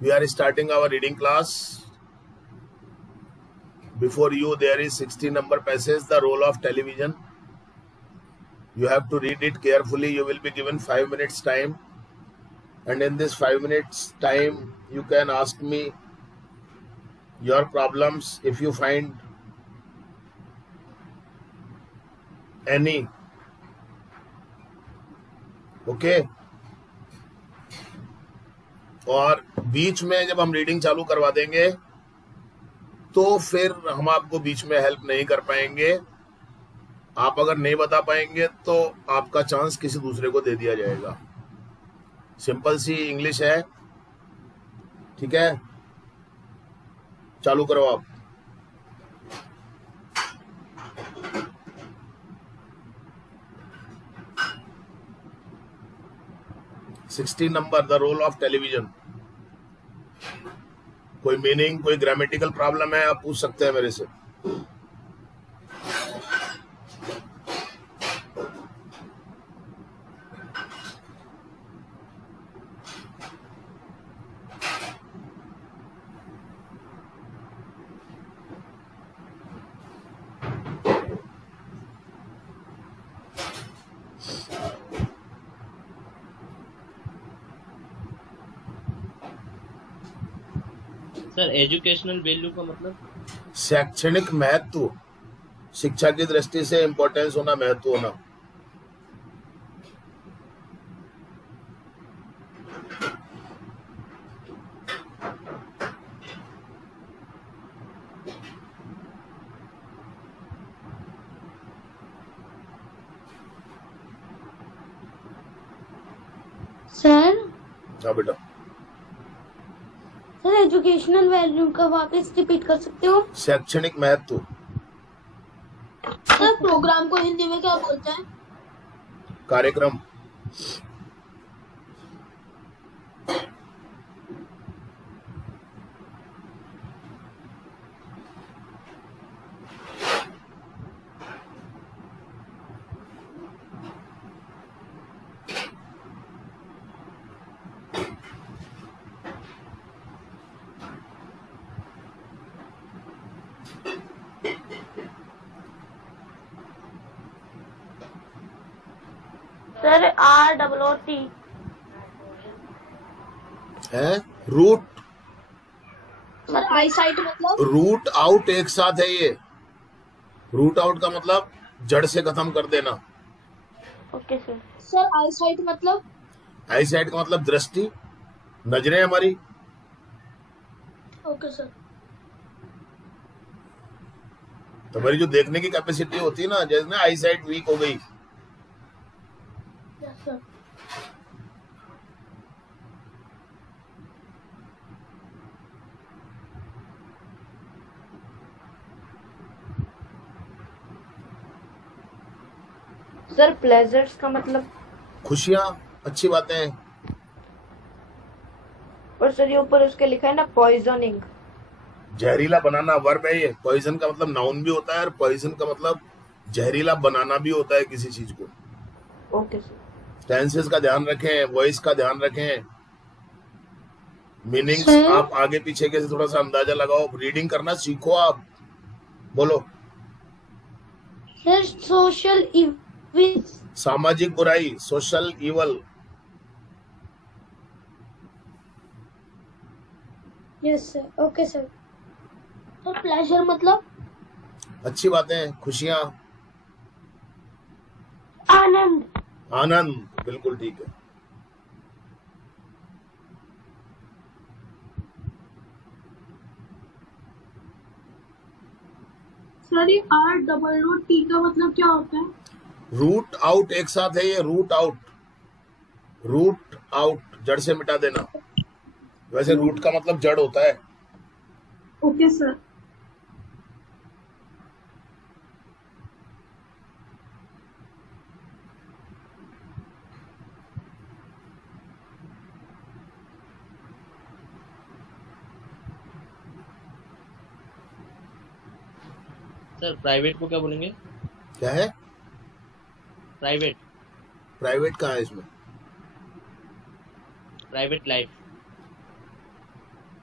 We are starting our reading class. Before you, there is 60 number passage, the role of television. You have to read it carefully. You will be given 5 minutes time. And in this 5 minutes time, you can ask me your problems if you find any. Okay? और बीच में जब हम reading चालू करवा देंगे तो फिर हम आपको बीच में हेल्प नहीं कर पाएंगे. आप अगर नहीं बता पाएंगे तो आपका चांस किसी दूसरे को दे दिया जाएगा. सिंपल सी इंग्लिश है. ठीक है, चालू करो आप. Sixteen number, the role of television. कोई मीनिंग, कोई ग्रामेटिकल प्रॉब्लम है, आप पूछ सकते हैं मेरे से. सर एजुकेशनल वैल्यू का मतलब? शैक्षणिक महत्व, शिक्षा की दृष्टि से इंपॉर्टेंस होना, महत्व होना. सर हाँ बेटा. सर एजुकेशनल वैल्यू का वापस रिपीट कर सकते हो? शैक्षणिक महत्व. सर प्रोग्राम को हिंदी में क्या बोलते हैं? कार्यक्रम. सर ROOT है. रूट. सर आई साइट मतलब? रूट आउट एक साथ है ये. रूट आउट का मतलब जड़ से खत्म कर देना. Okay sir. Sir I site मतलब? आई साइट का मतलब दृष्टि, नजरें हमारी. Okay sir. तो हमारी जो देखने की कैपेसिटी होती है ना, जैसे ना आई साइट वीक हो गई. Yes sir. सर प्लेजर्स का मतलब? खुशियां, अच्छी बातें. और सर ये ऊपर उसके लिखा है ना पॉइजनिंग. जहरीला बनाना वर्ब है ये. पॉइजन का मतलब नाउन भी होता है और पॉइजन का मतलब जहरीला बनाना भी होता है किसी चीज को. Okay sir. टेंसेस का ध्यान रखें, वॉइस का ध्यान रखें, मीनिंग्स सर? आप आगे पीछे के थोड़ा सा अंदाजा लगाओ. रीडिंग करना सीखो आप. बोलो. Sir social evils. सामाजिक बुराई, social evil. Yes sir. Okay sir. तो प्लेजर मतलब? अच्छी बातें, खुशियां, आनंद. आनंद. बिल्कुल ठीक है. सर ये ROOT का मतलब क्या होता है? रूट आउट एक साथ है ये. Root out. रूट आउट जड़ से मिटा देना. वैसे रूट का मतलब जड़ होता है. Okay sir. सर प्राइवेट को क्या बोलेंगे? क्या है? प्राइवेट. प्राइवेट कहाँ है इसमें? Private life.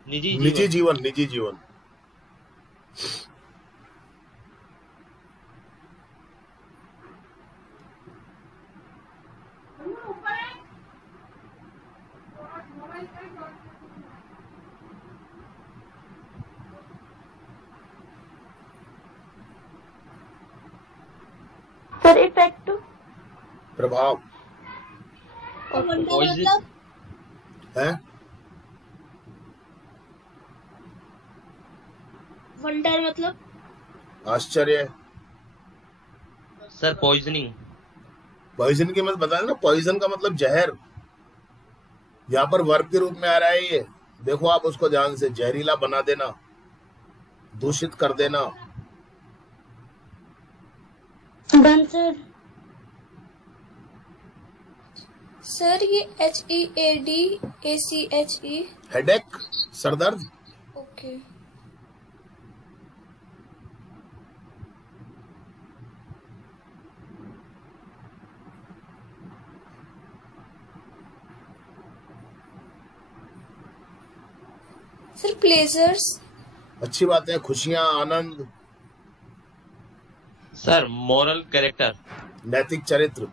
निजी निजी जीवन। जीवन, निजी जीवन। सर इफेक्ट प्रभाव और वंडर पॉइजन। मतलब है। वंडर मतलब आश्चर्य। Sir poisoning. पॉइजन की मत बता ना, पॉइजन का मतलब जहर। यहाँ पर वर्ब के रूप में आ रहा है ये, देखो आप उसको ध्यान से, जहरीला बना देना, दूषित कर देना। Done sir. सर ये HEADACHE। हेडेक, सरदर्द। ओके। Sir pleasures. अच्छी बात है, खुशियां, आनंद। Sir moral character. नैतिक चरित्र।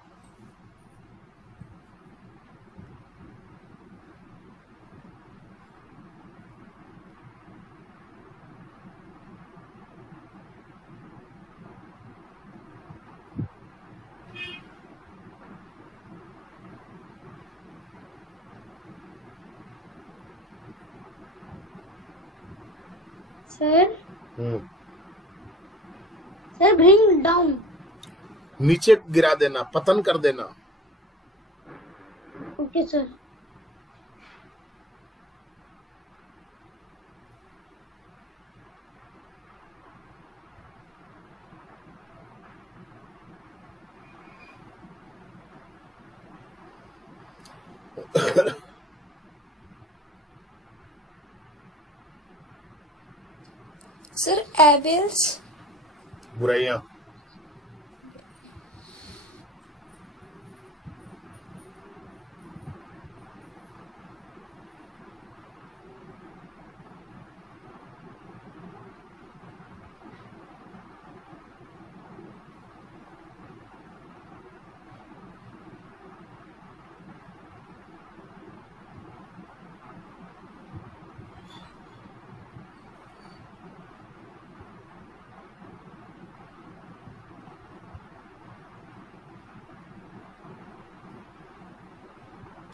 Sir hmm. Sir bring down. नीचे गिरा देना, पतन कर देना। Okay sir. Sir evils. बुराइयां।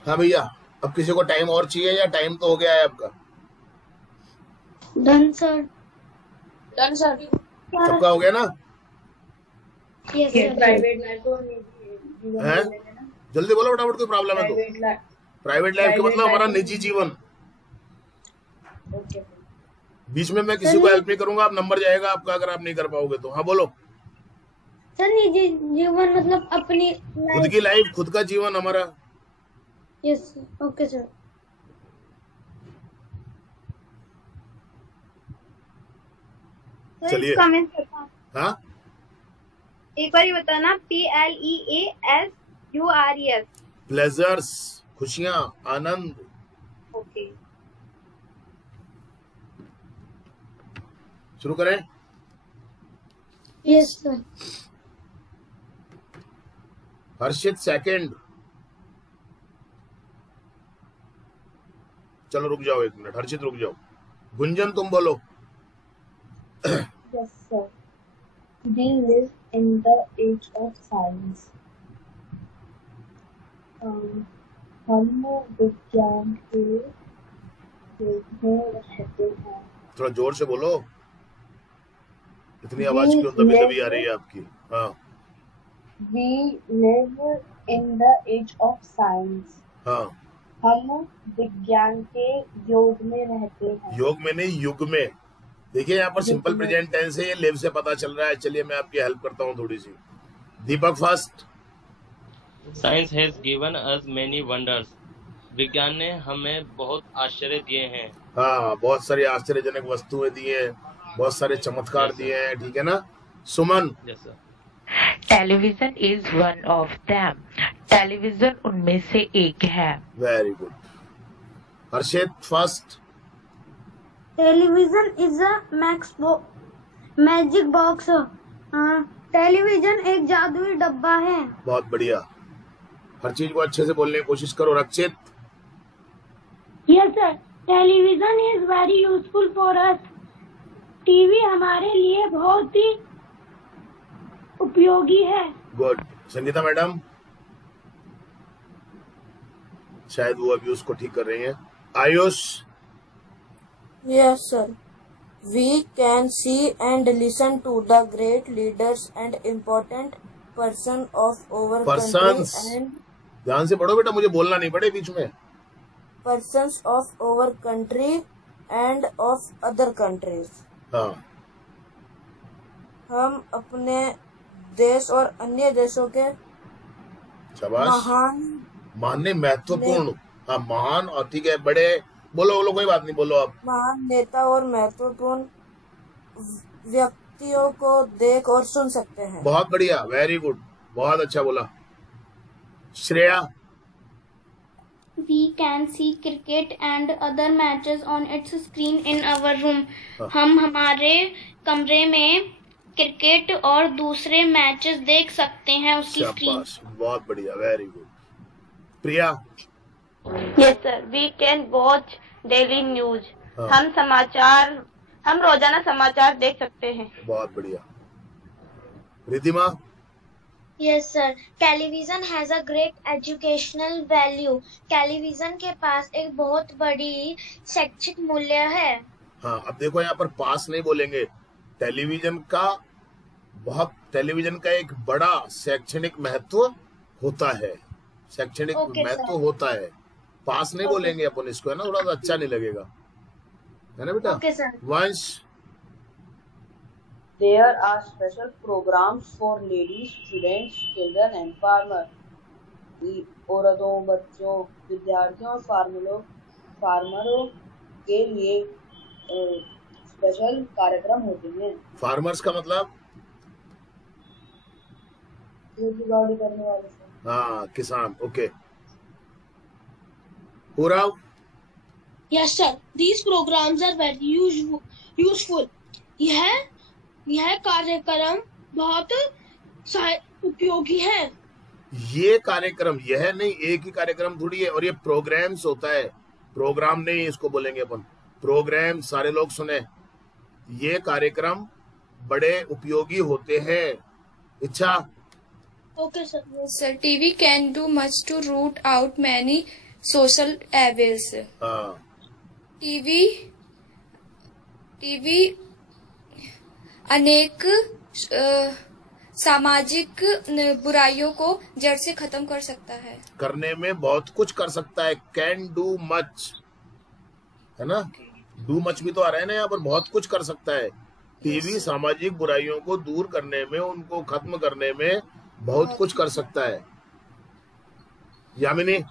हाँ भैया, अब किसी को टाइम और चाहिए या टाइम तो हो गया है आपका? Done sir. Done sir. सबका हो गया ना? Yes sir. प्राइवेट लाइफ को हैं? जल्दी बोलो फटाफट, कोई प्रॉब्लम है तो। प्राइवेट लाइफ का मतलब हमारा निजी जीवन। ओके। बीच में मैं किसी को हेल्प नहीं करूंगा, आप नंबर जाएगा आपका अगर आप नहीं कर पाओगे तो। हाँ बोलो। सर निजी जीवन मतलब अपनी खुद की लाइफ, खुद का जीवन हमारा। Yes okay sir. चलिए। कमेंट हाँ एक बार ही बताना। PLEASURES। प्लेजर्स, खुशियां, आनंद। ओके। शुरू करें। Yes sir. हर्षित सेकंड। चलो रुक जाओ 1 मिनट, हर्षित रुक जाओ। गुंजन तुम बोलो। Yes, sir. We live in the age of science. हम विज्ञान के युग में रहते हैं। थोड़ा जोर से बोलो, इतनी आवाज क्यों दबी दबी आ रही है आपकी? हाँ We live in the age of science. हाँ। हम विज्ञान के योग में रहते हैं। योग में नहीं, युग में। देखिए यहाँ पर सिंपल प्रेजेंट टेंस है, ये लिव से पता चल रहा है। चलिए मैं आपकी हेल्प करता हूँ थोड़ी सी। Deepak first. Science has given us many wonders. विज्ञान ने हमें बहुत आश्चर्य दिए हैं। हाँ, बहुत सारी आश्चर्यजनक वस्तुएं दी हैं, बहुत सारे चमत्कार दिए हैं, ठीक है ना? Suman. Yes sir. Television is one of them. Television उनमें से एक है। Very good. Harshit first. Television is a magic box. Television एक जादुई डब्बा है। बहुत बढ़िया। हर चीज को अच्छे से बोलने की कोशिश करो। Rakshit. Yes sir, television is very useful for us. TV हमारे लिए बहुत ही उपयोगी है। गुड। संगीता मैडम, शायद वो अभी उसको ठीक कर रही हैं। Ayush. Yes, sir. We can see and listen to the great leaders and important person of our Persons. country and ध्यान से पढ़ो बेटा, मुझे बोलना नहीं पड़े बीच में। persons of our country and of other countries. हाँ। हम अपने देश और अन्य देशों के शाबाश। महान नहीं, महत्वपूर्ण। हाँ, महान और ठीक है, बड़े बोलो बोलो, कोई बात नहीं, बोलो आप। महान नेता और महत्वपूर्ण व्यक्तियों को देख और सुन सकते हैं। बहुत बढ़िया, वेरी गुड, बहुत अच्छा बोला। Shreya. We can see cricket and other matches on its screen in our room. हम हमारे कमरे में क्रिकेट और दूसरे मैचेस देख सकते हैं उसकी स्क्रीन। बहुत बढ़िया, very good. Priya. Yes sir, we can watch daily news. हम रोजाना समाचार देख सकते हैं। बहुत बढ़िया। Riddhima. Yes sir, television has a great educational value. Television के पास एक बहुत बड़ी शैक्षिक मूल्य है। हाँ, अब देखो यहाँ पर पास नहीं बोलेंगे। टेलीविजन का एक बड़ा शैक्षणिक महत्व होता है। शैक्षणिक महत्व होता है। पास नहीं बोलेंगे अपन इसको, है ना, थोड़ा सा अच्छा नहीं लगेगा, है ना बेटा। वंश। There are special programs for ladies, students, children and farmers. औरतों, बच्चों, विद्यार्थियों और फार्मरों के लिए स्पेशल कार्यक्रम होते हैं। फार्मर्स का मतलब खेती बाड़ी करने वाले। हाँ, किसान। ओके। पूरा। Yes sir, these programs are very useful. यह कार्यक्रम बहुत उपयोगी है। ये कार्यक्रम, यह नहीं, एक ही कार्यक्रम थोड़ी है, और ये प्रोग्राम्स होता है, प्रोग्राम नहीं, इसको बोलेंगे अपन प्रोग्राम। सारे लोग सुने, ये कार्यक्रम बड़े उपयोगी होते हैं। इच्छा। Okay sir. Sir, TV can do much to root out many social evils. हाँ। टीवी अनेक सामाजिक बुराइयों को जड़ से खत्म कर सकता है। करने में बहुत कुछ कर सकता है। कैन डू मच, है ना। डू मच भी तो आ रहा है ना यहाँ पर, बहुत कुछ कर सकता है। टीवी सामाजिक बुराइयों को दूर करने में, उनको खत्म करने में बहुत कुछ कर सकता है। Yamini.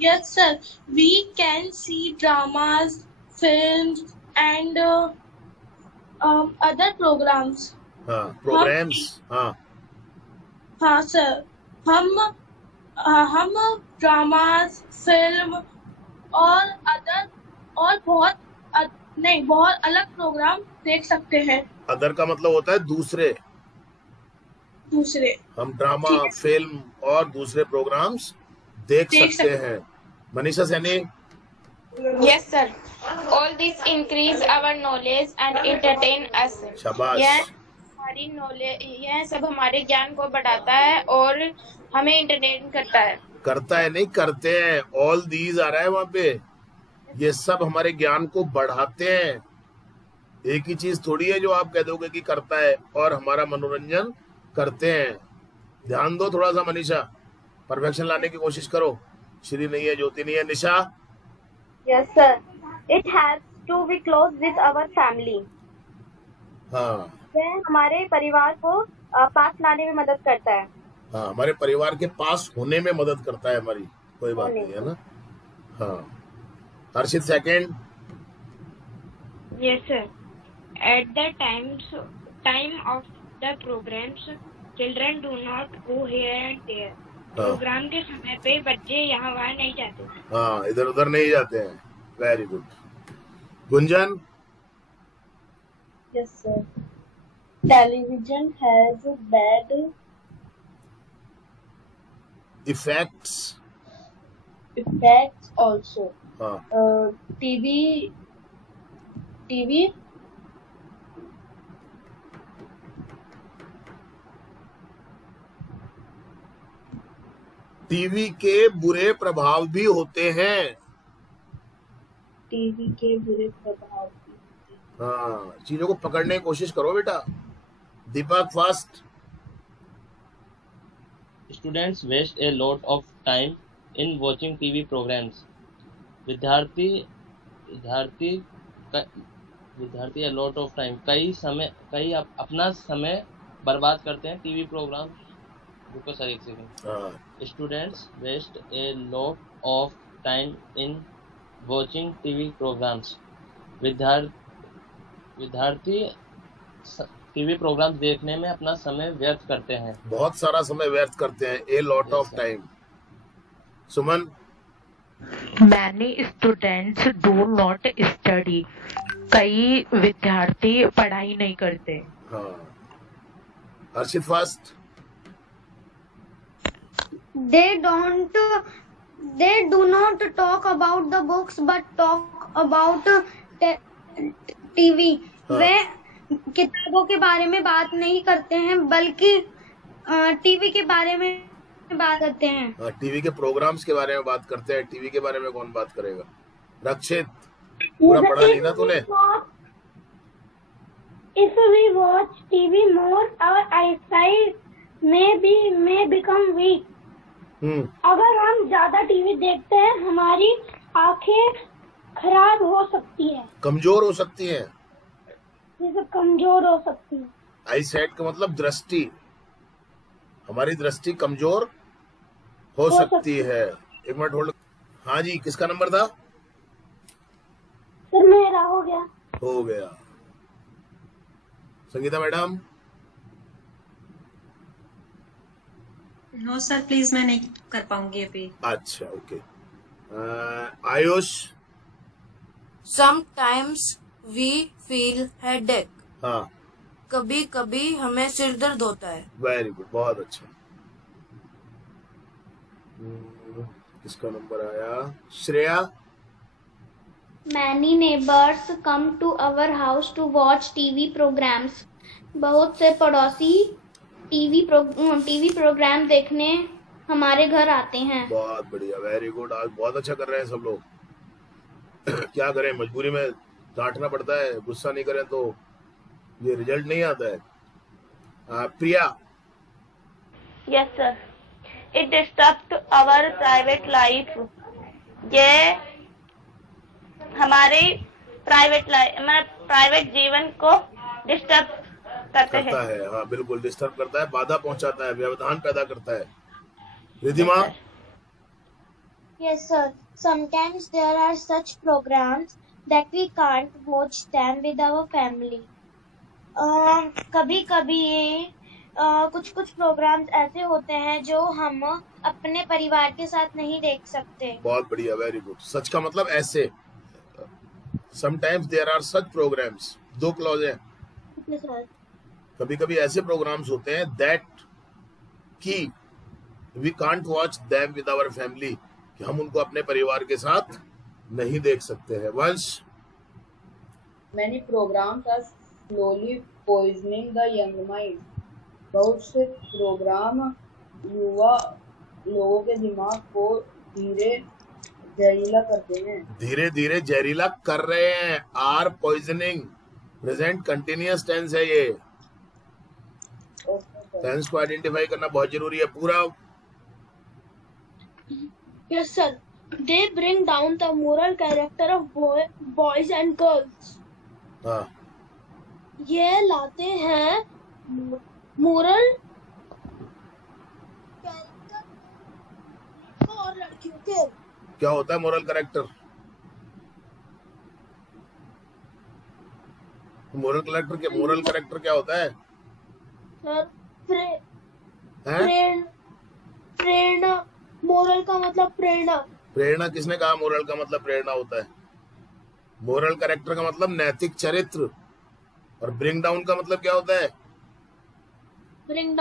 Yes sir, we can see dramas, films and other programs. हाँ, प्रोग्राम्स। हाँ सर, हम ड्रामास, फिल्म और बहुत अलग प्रोग्राम देख सकते हैं। अदर का मतलब होता है दूसरे। हम ड्रामा, फिल्म और दूसरे प्रोग्राम्स देख सकते हैं। Manisha Saini. Yes sir, all this increase our knowledge and entertain us. शाबाश। यह सब हमारे ज्ञान को बढ़ाता है और हमें एंटरटेन करता है। नहीं, करते हैं। ऑल दीज आ रहा है वहाँ पे। ये सब हमारे ज्ञान को बढ़ाते हैं। एक ही चीज थोड़ी है जो आप कह दोगे कि करता है, और हमारा मनोरंजन करते हैं। ध्यान दो थोड़ा सा मनीषा, परफेक्शन लाने की कोशिश करो। श्री नहीं है, ज्योति नहीं है। Nisha. Yes sir, it helps to be close with our family. हाँ, वह हमारे परिवार को पास लाने में मदद करता है। हाँ, हमारे परिवार के पास होने में मदद करता है हमारी। कोई बात नहीं, है ना। हाँ। Harshit second. Yes sir, at the time of the programmes children do not go here and there. Programme के समय पे बच्चे यहाँ वहाँ नहीं जाते। हाँ, इधर उधर नहीं जाते हैं। Very good. Gunjan. Yes, sir. Television has bad Effects. effects also. हाँ, TV टीवी के बुरे प्रभाव भी होते हैं। टीवी के बुरे प्रभाव भी होते हैं। हाँ, चीजों को पकड़ने की कोशिश करो बेटा। दीपक fast. Students waste a lot of time in watching TV programs. विद्यार्थी a lot of time कई अपना समय बर्बाद करते हैं टीवी प्रोग्राम। रुको सर एक सेकंड। हाँ, Students waste a lot of time in watching TV programs. विद्यार्थी टीवी प्रोग्राम देखने में अपना समय व्यर्थ करते हैं। बहुत सारा समय व्यर्थ करते हैं। A lot of time. Suman. Many students do not study. कई विद्यार्थी पढ़ाई नहीं करते। हाँ, अर्शित fast. They do not talk about the books but talk about TV. हाँ, वे किताबों के बारे में बात नहीं करते हैं बल्कि टीवी के बारे में बात करते हैं। हाँ, टीवी के प्रोग्राम्स के बारे में बात करते हैं। टीवी के बारे में कौन बात करेगा? रक्षित, पूरा पढ़ा नहीं ना तूने? If we watch TV more, our eyesight may become weak. अगर हम ज्यादा टीवी देखते हैं हमारी आंखें खराब हो सकती है, कमजोर हो सकती हैं। जैसे कमजोर हो सकती है। आई साइट का मतलब दृष्टि। हमारी दृष्टि कमजोर हो सकती है। एक मिनट होल्ड। हाँ जी, किसका नंबर था? फिर मेरा हो गया। हो गया। Sangeeta madam. No sir, please मैं नहीं कर पाऊंगी अभी। अच्छा, okay. Ayush. Sometimes we feel headache. हाँ, कभी कभी हमें सिर दर्द होता है। वेरी गुड, बहुत अच्छा। किसका नंबर आया? Shreya. Many neighbors come to our house to watch TV programs. बहुत से पड़ोसी टीवी प्रोग्राम देखने हमारे घर आते हैं। बहुत बढ़िया, वेरी गुड। आज बहुत अच्छा कर रहे हैं सब लोग। क्या करें, मजबूरी में डांटना पड़ता है। गुस्सा नहीं करें तो ये रिजल्ट नहीं आता है। प्रिया। Yes sir. It disturbs our private life. ये हमारे प्राइवेट जीवन को डिस्टर्ब करता है। हाँ, बिल्कुल डिस्टर्ब करता है, बाधा पहुंचाता है, व्यवधान पैदा करता है। Ridhima. Yes sir. Sometimes there are such programs that we can't watch them with our family. कभी-कभी कुछ प्रोग्राम्स ऐसे होते हैं जो हम अपने परिवार के साथ नहीं देख सकते। बहुत बढ़िया, वेरी गुड। सच का मतलब ऐसे। Sometimes there are such programs. 2 clause है। कभी-कभी ऐसे प्रोग्राम्स होते हैं that कि we can't watch them with our family, कि हम उनको अपने परिवार के साथ नहीं देख सकते हैं। वंश। Many programs are slowly poisoning the young mind. बहुत से प्रोग्राम युवा लोगों के दिमाग को जहरीला करते हैं। धीरे धीरे जहरीला कर रहे हैं। Are poisoning, present continuous tense है ये। टेंस को आइडेंटिफाई करना बहुत जरूरी है। पूरा। Yes sir. They bring down the moral character of boys and girls. हाँ, ये लाते हैं मोरल कैरेक्टर और लड़कियों के। क्या होता है मोरल कैरेक्टर? मोरल कैरेक्टर क्या होता है? सर, प्रेरणा। मोरल का मतलब प्रेरणा। प्रेरणा किसने कहा मोरल का मतलब प्रेरणा होता है? मोरल कैरेक्टर का मतलब नैतिक चरित्र। और ब्रिंग डाउन का मतलब क्या होता है? ब्रिंग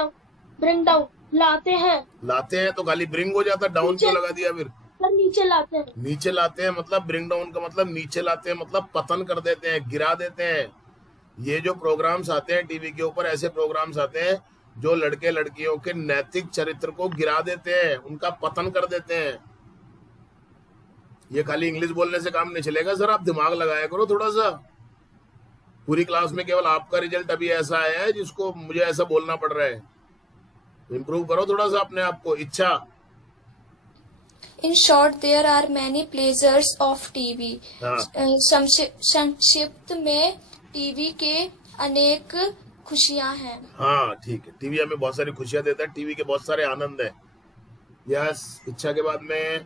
डाउन लाते हैं तो खाली ब्रिंग हो जाता, डाउन क्यों लगा दिया फिर? नीचे लाते हैं। नीचे लाते हैं मतलब ब्रिंग डाउन का मतलब नीचे लाते हैं, मतलब पतन कर देते हैं, गिरा देते हैं। ये जो प्रोग्राम्स आते हैं टीवी के ऊपर, ऐसे प्रोग्राम्स आते हैं जो लड़के लड़कियों के नैतिक चरित्र को गिरा देते हैं, उनका पतन कर देते हैं। ये खाली इंग्लिश बोलने से काम नहीं चलेगा सर, आप दिमाग लगाया करो थोड़ा सा। पूरी क्लास में केवल आपका रिजल्ट अभी ऐसा आया है जिसको मुझे ऐसा बोलना पड़ रहा है। इम्प्रूव करो थोड़ा सा अपने आप को। इच्छा, In short, there are many pleasures of TV. संक्षिप्त में टीवी के अनेक खुशियां हैं। हाँ ठीक है, टीवी हमें बहुत सारी खुशियां देता है, टीवी के बहुत सारे आनंद है। यस, इच्छा के बाद में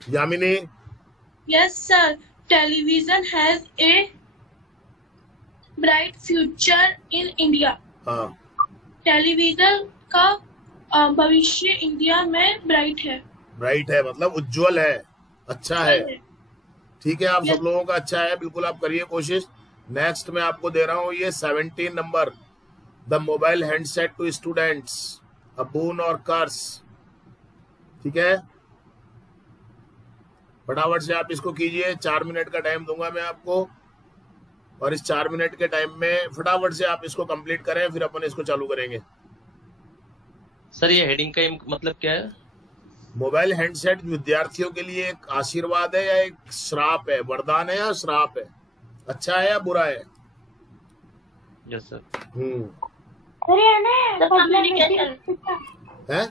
Yamini. Yes, sir. Television has a bright future in India. हाँ, टेलीविजन का भविष्य इंडिया में ब्राइट है। ब्राइट है मतलब उज्जवल है, अच्छा है। ठीक है, आप सब लोगों का अच्छा है, बिल्कुल आप करिए कोशिश। नेक्स्ट मैं आपको दे रहा हूँ ये 17 number, the mobile handset to students, a boon or curse. ठीक है, फटाफट से आप इसको कीजिए। 4 मिनट का टाइम दूंगा मैं आपको, और इस 4 मिनट के टाइम में फटाफट से आप इसको कंप्लीट करें, फिर अपन इसको चालू करेंगे। सर ये हेडिंग का मतलब क्या है? मोबाइल हैंडसेट विद्यार्थियों के लिए एक आशीर्वाद है या एक श्राप है? वरदान है या श्राप है? अच्छा है या बुरा है? Yes sir. है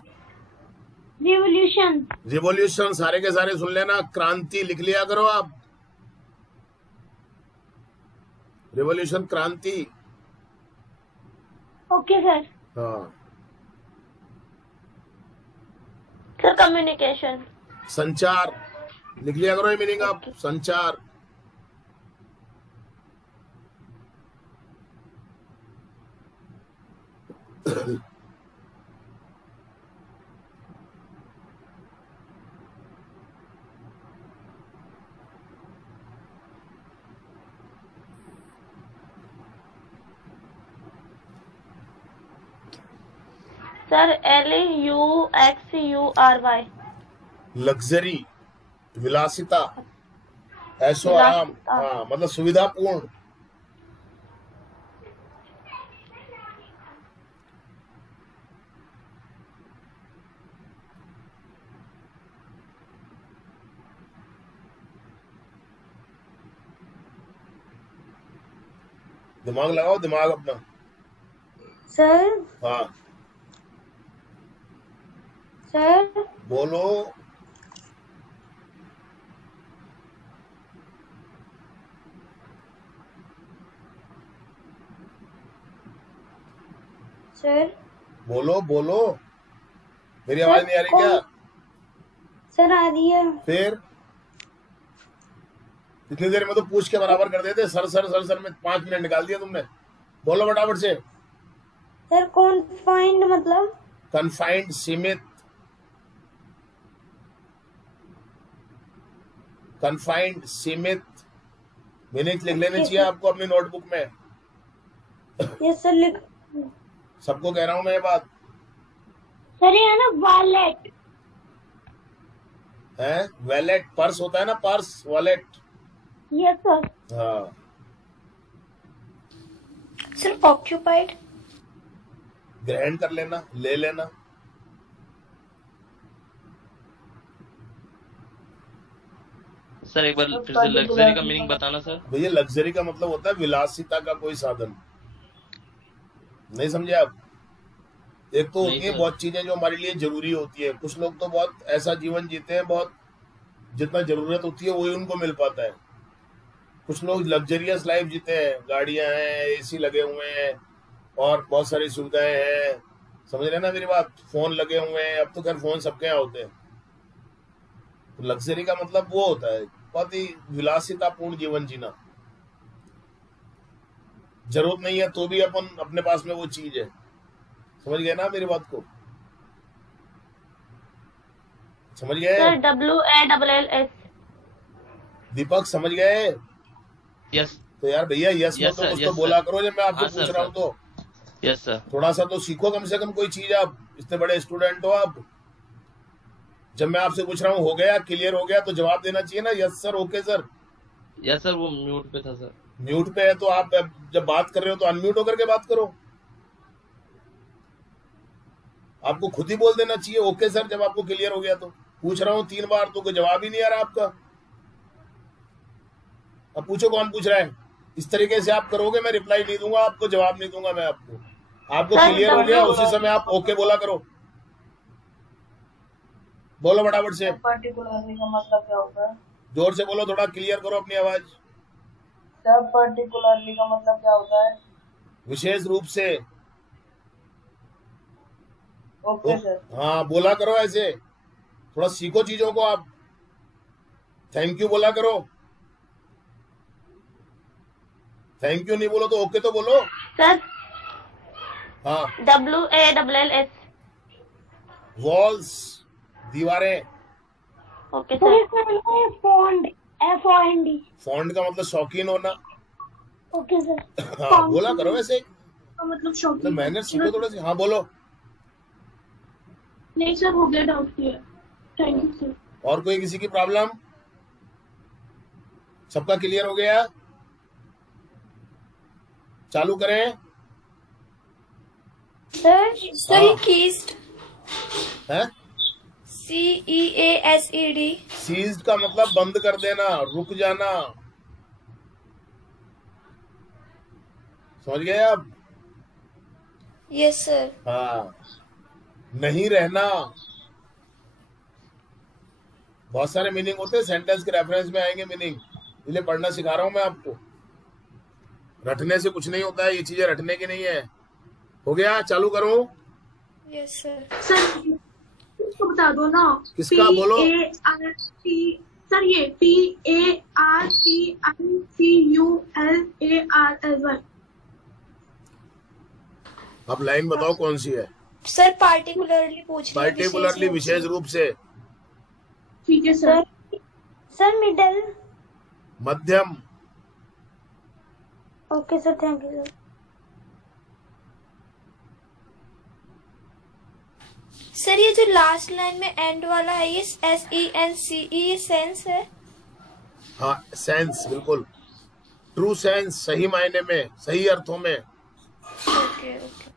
रिवॉल्यूशन, सारे के सारे सुन लेना। क्रांति लिख लिया करो आप, रिवॉल्यूशन, क्रांति। Okay sir. हाँ सर, कम्युनिकेशन, संचार लिख लिया करो, ये मीनिंग आप, संचार। सर, LUXURY, लग्जरी, विलासिता, ऐशो आराम। हाँ मतलब सुविधापूर्ण। दिमाग लगाओ, दिमाग अपना। सर। हाँ सर, बोलो। सर, बोलो बोलो, मेरी आवाज नहीं आ रही क्या? सर आ रही है। फिर इतनी देर में तो पूछ के बराबर कर देते। सर सर सर सर में 5 मिनट निकाल दिया तुमने। बोलो फटाफट से। सर, कॉन्फाइंड मतलब? कन्फाइंड, सीमित। कन्फाइंड, सीमित। मीनिंग लिख लेने चाहिए आपको अपनी नोटबुक में। यस सर, लिख। सबको कह रहा हूं मैं ये बात। सर ये है ना वॉलेट है? वॉलेट पर्स होता है ना, पर्स, वॉलेट। Yes sir. हाँ सर, ऑक्यूपाइड, ग्रहण कर लेना, ले लेना। सर एक बार फिर से लग्जरी का मीनिंग बताना सर। भैया लग्जरी का मतलब होता है विलासिता का कोई साधन। नहीं समझे आप? एक तो होती है बहुत चीजें जो हमारे लिए जरूरी होती है। कुछ लोग तो बहुत ऐसा जीवन जीते हैं, बहुत जितना जरूरत होती है वही उनको मिल पाता है। कुछ लोग लग्जरियस लाइफ जीते हैं, गाड़ियां हैं, एसी लगे हुए हैं और बहुत सारी सुविधाएं हैं। समझ रहे ना मेरी बात? फोन लगे हुए हैं, अब तो खैर फोन सबके यहाँ होते हैं। तो लग्जरी का मतलब वो होता है बहुत ही विलासितापूर्ण जीवन जीना। जरूरत नहीं है तो भी अपन अपने पास में वो चीज है। समझ गए ना मेरी बात को? समझ गए? Sir, WALLS। दीपक समझ गए? यस। तो यार भैया यस नो तो कुछ तो बोला करो जब मैं आपसे पूछ रहा हूँ तो। Yes sir. थोड़ा सा तो सीखो कम से कम कोई चीज, आप इतने बड़े स्टूडेंट हो आप। जब मैं आपसे पूछ रहा हूँ हो गया, क्लियर हो गया, तो जवाब देना चाहिए ना, yes sir, okay sir. Yes sir, वो म्यूट पे था सर। म्यूट पे है तो आप जब बात कर रहे हो तो अनम्यूट होकर के बात करो। आपको खुद ही बोल देना चाहिए ओके सर जब आपको क्लियर हो गया। तो पूछ रहा हूँ 3 बार तो कोई जवाब ही नहीं आ रहा आपका। अब पूछो कौन पूछ रहा है। इस तरीके से आप करोगे मैं रिप्लाई नहीं दूंगा आपको, जवाब नहीं दूंगा मैं आपको। आपको क्लियर हो गया उसी समय आप ओके बोला करो। बोलो फटाफट से। पर्टिकुलरली का मतलब क्या होता है? जोर से बोलो, थोड़ा क्लियर करो अपनी आवाज। सब पर्टिकुलरली का मतलब क्या होता है? विशेष रूप से। Okay sir. हाँ बोला करो ऐसे, थोड़ा सीखो चीजों को आप। थैंक यू बोला करो। थैंक यू नहीं बोलो तो ओके तो बोलो सर। हाँ। WALLS वॉल्स, दीवारें। Okay sir. Fond FOND। Fond का मतलब शौकीन होना। Okay sir. हाँ बोला करो ऐसे, मतलब शौकीन। तो मैंने सीखो थोड़ा सी। हाँ बोलो। नहीं सर, हो गया, doubt clear. Thank you sir. और कोई किसी की प्रॉब्लम? सबका क्लियर हो गया? चालू करें सर। सर कीस्ड है? CEASED। सीज्ड का मतलब बंद कर देना, रुक जाना। समझ गए आप? Yes sir. हाँ, नहीं रहना। बहुत सारे मीनिंग होते हैं, सेंटेंस के रेफरेंस में आएंगे मीनिंग, इसलिए पढ़ना सिखा रहा हूं मैं आपको। रटने से कुछ नहीं होता है, ये चीजें रटने की नहीं है। हो गया? चालू करूं? Yes sir. सर इसको बता दो ना। किसका बोलो? PART सर, ये PARTICULARL1। अब लाइन बताओ कौन सी है? सर पार्टिकुलरली पूछ रही है। पार्टिकुलरली विशेष रूप से। ठीक है सर। Sir middle. मध्यम। Okay sir, thank you sir. Sir ये जो लास्ट लाइन में एंड वाला है, ये SENCE, ये सेंस है? हाँ सेंस, बिल्कुल ट्रू सेंस, सही मायने में, सही अर्थों में। Okay okay.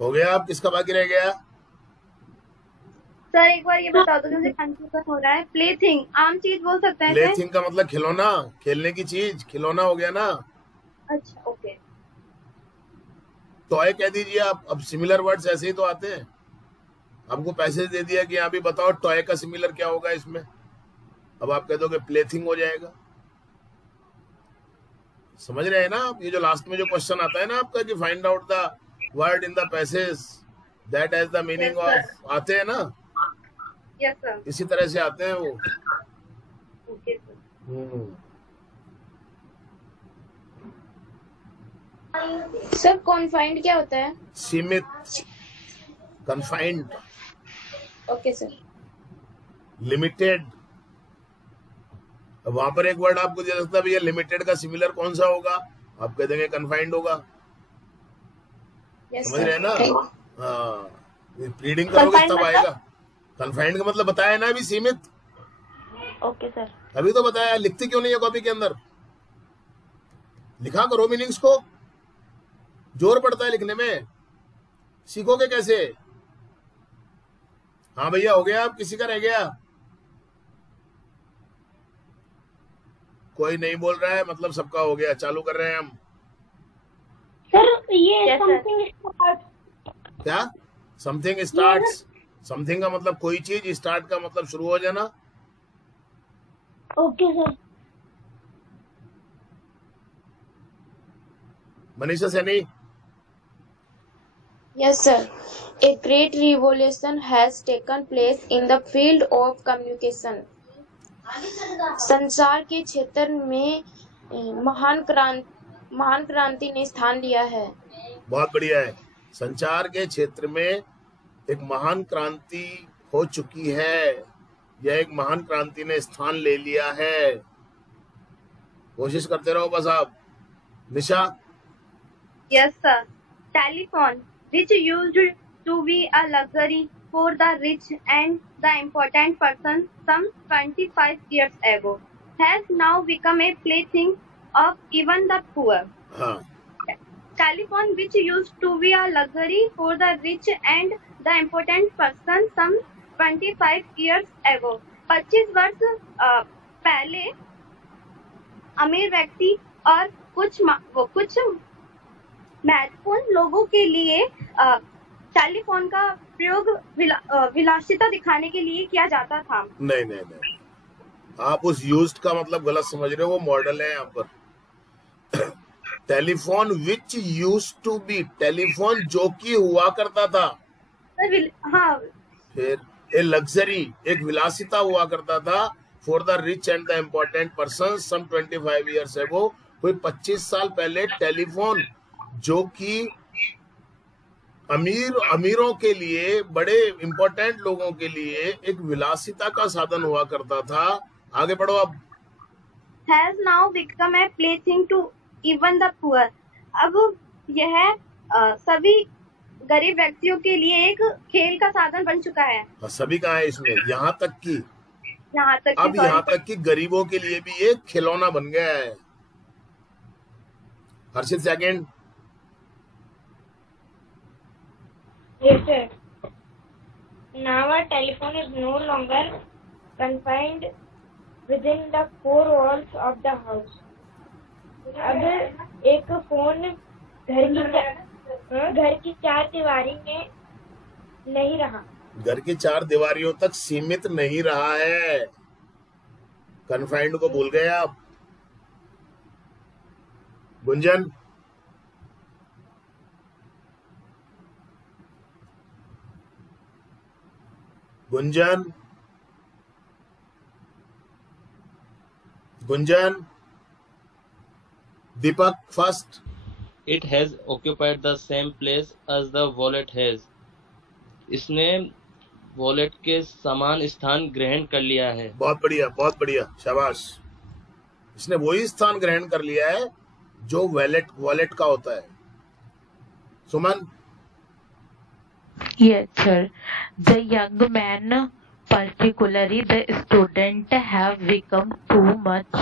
हो गया? आप किसका बाकी रह गया? सर एक बार ये बता दो, मुझे कंफ्यूजन हो रहा है। प्ले थिंग आम चीज बोल सकते हैं? प्ले थिंग का मतलब खिलौना, खेलने की चीज, खिलौना हो गया ना। अच्छा ओके। टॉय कह दीजिए आप। अब सिमिलर वर्ड्स ऐसे ही तो आते हैं। आपको पैसे दे दिया कि यहाँ भी बताओ टॉय का सिमिलर क्या होगा इसमें, अब आप कह दोगे प्ले थिंग हो जाएगा। समझ रहे हैं ना आप? ये जो लास्ट में जो क्वेश्चन आता है ना आपका कि find out the word in the passage that has the meaning of, आते हैं ना? Yes sir. इसी तरह से आते हैं वो। Okay sir. सर कॉन्फाइंड क्या होता है? सीमित, कन्फाइंड। Okay sir. लिमिटेड। वहां पर एक वर्ड आपको दे सकता है भैया लिमिटेड का सिमिलर कौन सा होगा, आप कह देंगे कन्फाइंड होगा। समझ रहे हैं ना? हाँ, रीडिंग करोगे तब आएगा। कन्फाइंड का मतलब बताया ना अभी, सीमित। Okay sir. अभी तो बताया, लिखते क्यों नहीं है कॉपी के अंदर? लिखा करो मीनिंग्स को, जोर पड़ता है लिखने में, सीखोगे कैसे? हाँ भैया हो गया? आप किसी का रह गया? कोई नहीं बोल रहा है, मतलब सबका हो गया। चालू कर रहे हैं हम। सर ये समथिंग स्टार्ट। क्या? Something starts. समथिंग का मतलब कोई चीज, स्टार्ट का मतलब शुरू हो जाना। Okay sir. Manisha Saini. Yes, sir. A great revolution has taken place in the field of communication. संचार के क्षेत्र में महान क्रांति ने स्थान लिया है। बहुत बढ़िया है। संचार के क्षेत्र में एक महान क्रांति हो चुकी है, यह एक महान क्रांति ने स्थान ले लिया है। कोशिश करते रहो बस आप। निशा। Yes, sir. Telephone, which used to be a luxury for the rich and the important person some 25 years ago, has now become a plaything of even the poor. हाँ। Telephone, which used to be a luxury for the rich and the important person some 25 years ago. 25 वर्ष पहले अमीर व्यक्ति और कुछ महत्वपूर्ण लोगों के लिए टेलीफोन का प्रयोग विलासिता दिखाने के लिए किया जाता था। नहीं नहीं नहीं, आप उस यूज्ड का मतलब गलत समझ रहे हो, वो मॉडल है यहाँ पर। Telephone which used to be, telephone जो कि हुआ करता था। हाँ। फिर ए लग्जरी, एक विलासिता हुआ करता था for the rich and the important person some 25 years ago, कोई 25 साल पहले टेलीफोन जो कि अमीरों के लिए, बड़े इम्पोर्टेंट लोगों के लिए एक विलासिता का साधन हुआ करता था। आगे बढ़ो अब। Has now become a plaything to even the poor. अब यह सभी गरीब व्यक्तियों के लिए एक खेल का साधन बन चुका है। सभी कहाँ है इसमें? यहाँ तक कि अब यहाँ तक कि गरीबों के लिए भी एक खिलौना बन गया है। हर्षित second. Yes, sir. Now a telephone is no longer confined within the four walls of the house. अब एक फोन घर की चार दीवारी में नहीं रहा। घर की चार दीवारियों तक सीमित नहीं रहा है। कन्फाइंड को भूल गए आप। गुंजन। गुंजन। गुंजन। दीपक first. It has occupied the same place as the wallet has. इसने वॉलेट के समान स्थान ग्रहण कर लिया है। बहुत बढ़िया, बहुत बढ़िया, शाबाश। इसने वही स्थान ग्रहण कर लिया है जो वॉलेट का होता है। सुमन। Yes, sir. The young man, particularly the student, have become too much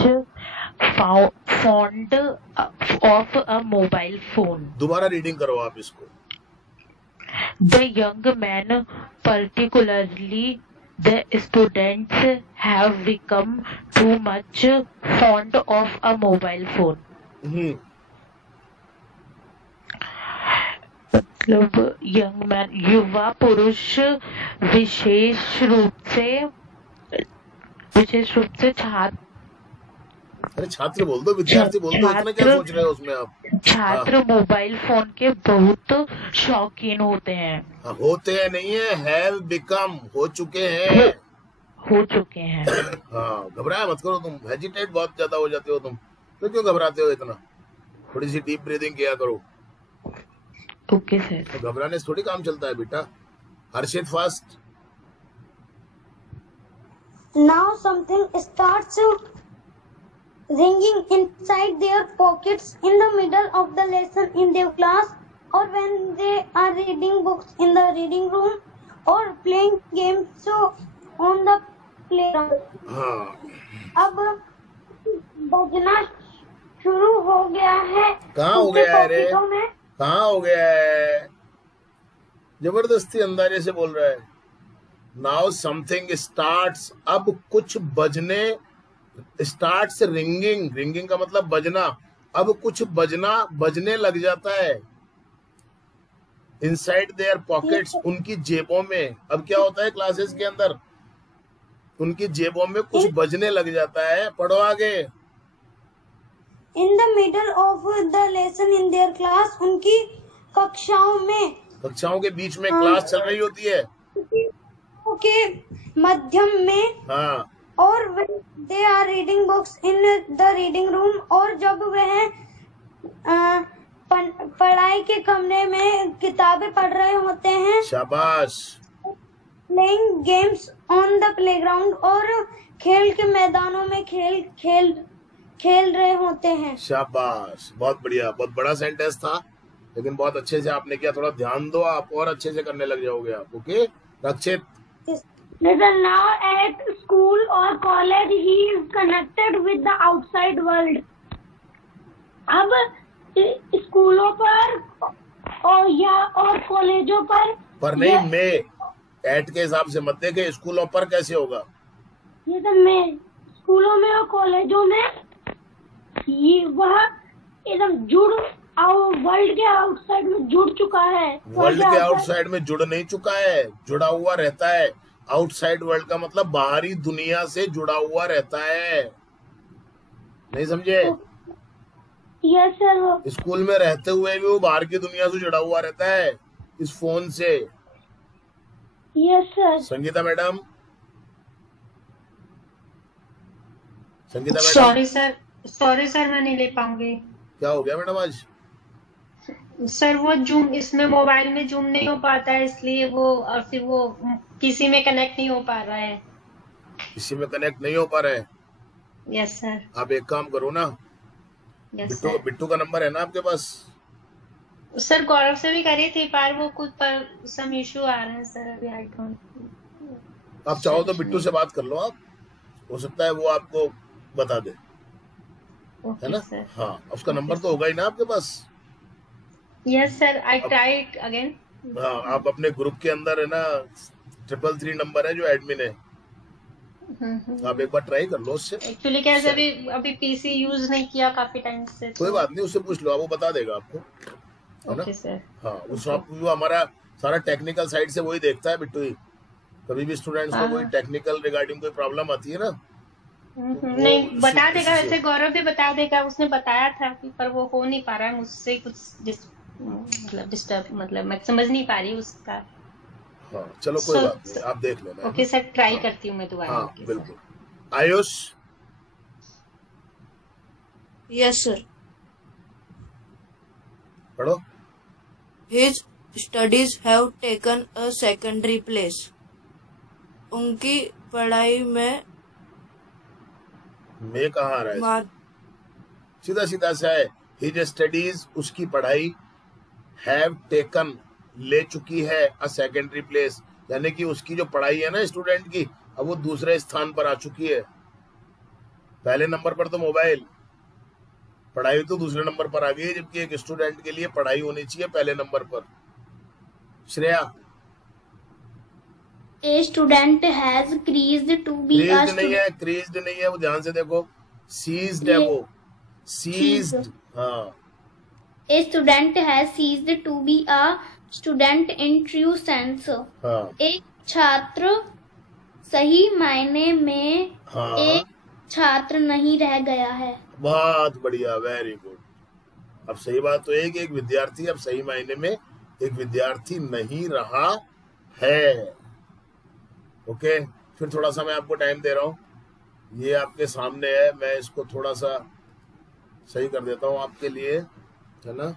fond of a mobile phone. दोबारा रीडिंग करो आप इसको। The young man, particularly the students, have become too much fond of a mobile phone. मतलब young man, युवा पुरुष विशेष रूप से छात्र, अरे छात्र बोल दो, विद्यार्थी बोल दो, इतना क्या सोच रहे हो उसमें आप? छात्र मोबाइल फोन के बहुत शौकीन होते हैं। होते हैं नहीं है, हैव बिकम, हो चुके हैं। हाँ, घबराया मत करो तुम, हेजिटेट बहुत ज्यादा हो जाते हो तुम, तो क्यों घबराते हो इतना? थोड़ी सी डीप ब्रीदिंग किया करो। Okay sir. तो घबराने से थोड़ी काम चलता है बेटा। हर्षित first. Now something starts ringing inside their pockets in the middle of the lesson in their class, or when they are reading books in the reading room, or playing games on the playground. अब बजना शुरू हो गया है। कहाँ हो गया है रे? कहाँ हो गया है? जबरदस्ती अंदाजे से बोल रहा है। नाउ समथिंग स्टार्ट्स, अब कुछ बजने, स्टार्ट्स रिंगिंग, रिंगिंग का मतलब बजना, अब कुछ बजने लग जाता है। इनसाइड देयर पॉकेट्स, उनकी जेबों में। अब क्या होता है क्लासेस के अंदर? उनकी जेबों में कुछ बजने लग जाता है। पढ़ो आगे। In the middle of the lesson in their class, उनकी कक्षाओं में, कक्षाओं के बीच में क्लास चल रही होती है, के मध्यम में। हाँ। और they are reading books in the reading room, और जब वह पढ़ाई के कमरे में किताबें पढ़ रहे होते हैं। शाबाश। Playing games on the playground, और खेल के मैदानों में खेल रहे होते हैं। शाबाश, बहुत बढ़िया, बहुत बड़ा सेंटेंस था लेकिन बहुत अच्छे से आपने किया। थोड़ा ध्यान दो, आप और अच्छे से करने लग जाओगे आप। Okay Rakshit. Now at school or college he is connected with the outside world. अब स्कूलों पर और कॉलेजों पर नहीं, में एट के हिसाब से मत देखे, स्कूलों पर कैसे होगा? ये तो में स्कूलों में और कॉलेजों में ये वह एकदम वर्ल्ड के आउटसाइड में जुड़ चुका है। वर्ल्ड के आउटसाइड में जुड़ नहीं चुका है, जुड़ा हुआ रहता है। आउटसाइड वर्ल्ड का मतलब बाहरी दुनिया से जुड़ा हुआ रहता है। नहीं समझे? Yes sir. स्कूल में रहते हुए भी वो बाहर की दुनिया से जुड़ा हुआ रहता है इस फोन से। Yes sir. Sangeeta madam, sorry sir मैं नहीं ले पाऊंगी। क्या हो गया मैडम आज? सर वो जूम, इसमें मोबाइल में जूम नहीं हो पाता है, इसलिए वो, और फिर वो किसी में कनेक्ट नहीं हो पा रहा है। किसी में कनेक्ट नहीं हो पा रहा है? Yes sir. आप एक काम करो ना, बिट्टू का नंबर है ना आपके पास? सर गौरव से भी करी थी पर वो कुछ पर सम इशू आ रहे हैं सर अभी। आई डोंट, आप चाहो तो बिट्टू से बात कर लो, आप हो सकता है वो आपको बता दे, है ना? हाँ, उसका नंबर तो होगा ही ना आपके पास? Yes sir, I tried again. हाँ, आप अपने ग्रुप के अंदर है ना 333 नंबर है जो एडमिन है, आप एक बार ट्राई कर लो उससे। एक्चुअली कैसे अभी पीसी यूज नहीं किया काफी टाइम से। कोई बात नहीं, उससे पूछ लो, वो बता देगा आपको, है ना? सर। हाँ, उस वो हमारा सारा टेक्निकल साइड से वही देखता है बिट्टू ही। कभी भी स्टूडेंट्स को कोई टेक्निकल रिगार्डिंग कोई प्रॉब्लम आती है ना, नहीं बता देगा। वैसे गौरव भी बता देगा, उसने बताया था कि पर वो हो नहीं पा रहा है मुझसे, कुछ मतलब डिस्टर्ब, मतलब मैं समझ नहीं पा रही उसका। हाँ, चलो कोई बात नहीं, आप देख लेना। ओके सर, ट्राई करती हूँ मैं दोबारा। हाँ, बिल्कुल। आयुष। Yes sir. पढ़ो। His studies have taken a secondary place. उनकी पढ़ाई में कहाँ आ रहा है? सीधा सीधा सा है। His studies, उसकी पढ़ाई, have taken, ले चुकी है, a secondary place, यानी कि उसकी जो पढ़ाई है ना स्टूडेंट की, अब वो दूसरे स्थान पर आ चुकी है। पहले नंबर पर तो मोबाइल, पढ़ाई तो दूसरे नंबर पर आ गई, जबकि एक स्टूडेंट के लिए पढ़ाई होनी चाहिए पहले नंबर पर। Shreya. A student has creased to be a student. Creased नहीं है, वो ध्यान से देखो, सीज्ड है वो, सीज्ड। हाँ, A student has ceased to be a student in true sense. हाँ, एक छात्र सही मायने में एक छात्र नहीं रह गया है। बहुत बढ़िया, वेरी गुड। अब सही बात तो है कि एक विद्यार्थी अब सही मायने में एक विद्यार्थी नहीं रहा है। ओके, फिर थोड़ा सा मैं आपको टाइम दे रहा हूँ, ये आपके सामने है, मैं इसको थोड़ा सा सही कर देता हूँ आपके लिए, है ना,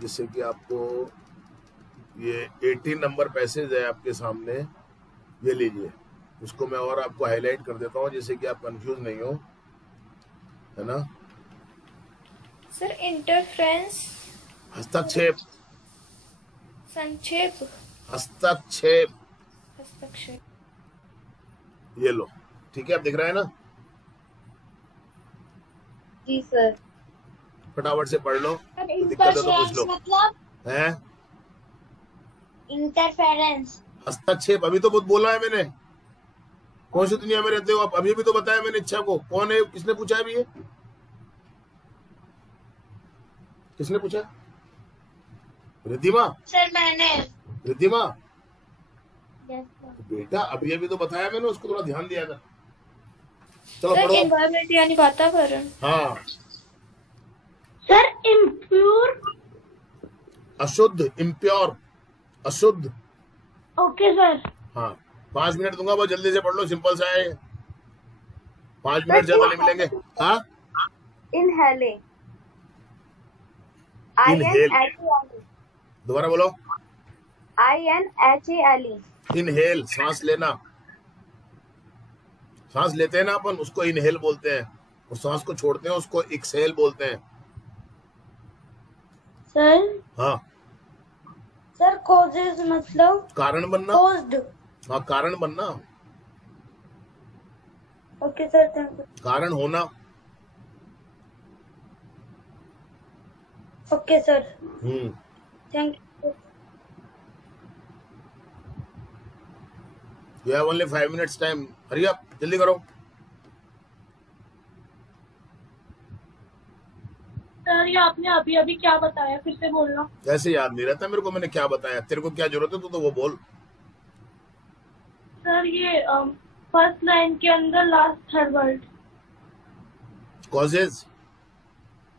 जिससे कि आपको ये 18 नंबर पैसेज है आपके सामने, ये लीजिए, उसको मैं और आपको हाईलाइट कर देता हूँ जिससे कि आप कंफ्यूज नहीं हो, है ना? सर इंटरफ्रेंस, हस्तक्षेप, संक्षेप, हस्तक्षेप, हस्तक्षेप, ये लो, ठीक है, आप दिख रहा है ना? जी सर। फटाफट से पढ़ लो, दिक्कत है तो पूछ लो। मतलब हैं? इंटरफेरेंस, हस्तक्षेप, अभी तो बहुत बोला है मैंने। कौन सी दुनिया में रहते हो आप? अभी भी तो बताया मैंने इच्छा को। कौन है, किसने पूछा है? ये किसने पूछा? रिद्धिमा सर मैंने। रिद्धिमा, बेटा अभी तो बताया मैंने, उसको थोड़ा ध्यान दिया था। चलो पढ़ो। एनवायरमेंट यानी वातावरण। हाँ सर इम्प्योर, अशुद्ध, इम्प्योर, अशुद्ध। Okay sir. हाँ, 5 मिनट दूंगा, बहुत जल्दी से पढ़ लो, सिंपल सा है, 5 मिनट ज्यादा नहीं मिलेंगे। हाँ, इनहेलिंग, दोबारा बोलो। INHALE. इनहेल, सांस लेना। सांस लेते हैं ना अपन, उसको इनहेल बोलते हैं, और सांस को छोड़ते हैं उसको एक्सहेल बोलते हैं। सर हाँ सर कॉजेज मतलब कारण बनना। कॉज्ड। हाँ कारण बनना, ओके सर, थैंक यू। कारण होना। Okay sir, thank you. You have only 5 minutes time. Hurry up, जल्दी करो। सर ये आपने अभी अभी क्या बताया, फिर से बोलना। ऐसे याद नहीं रहता मेरे को, मैंने क्या बताया, तेरे को क्या जरूरत है तो वो बोल। सर ये फर्स्ट लाइन के अंदर last third word causes,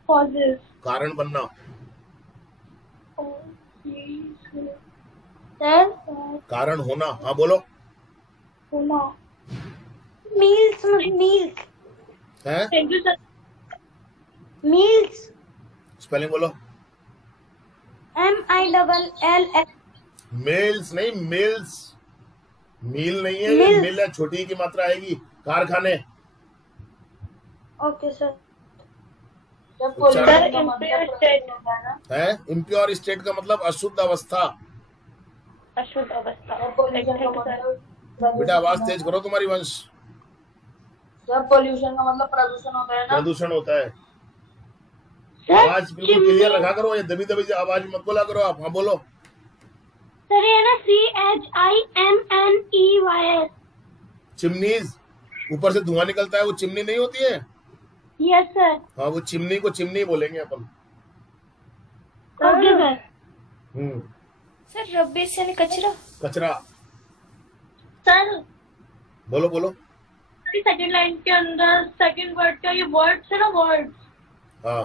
causes, कारण बनना। सर कारण होना। हाँ बोलो। होना, मील्स, मील्स है, thank you sir. Meals, spelling बोलो। MILLS। मेल्स नहीं, मिल्स। मील नहीं है, मिल्स। मिल है, छोटी की मात्रा आएगी। कारखाने। Okay sir. Sir impure state है, इम्प्योर स्टेट का मतलब अशुद्ध अवस्था। अशुद्ध अवस्था। बेटा आवाज तेज करो तुम्हारी वंश। सब पोल्यूशन का मतलब प्रदूषण होता है ना। प्रदूषण होता है। आवाज बिल्कुल क्लियर रखा करो, ये दबी दबी आवाज मत बोला करो आप। हाँ बोलो। सर ये ना CHIMNEYS। चिमनीज, ऊपर से धुआं निकलता है, वो चिमनी नहीं होती है। Yes sir. हाँ वो चिमनी को चिमनी बोलेंगे अपन। Okay sir. सर रबिश यानी कचरा। कचरा। सर बोलो बोलो। सेकंड लाइन के अंदर सेकंड वर्ड का ये वर्ड्स है ना, वर्ड्स, हाँ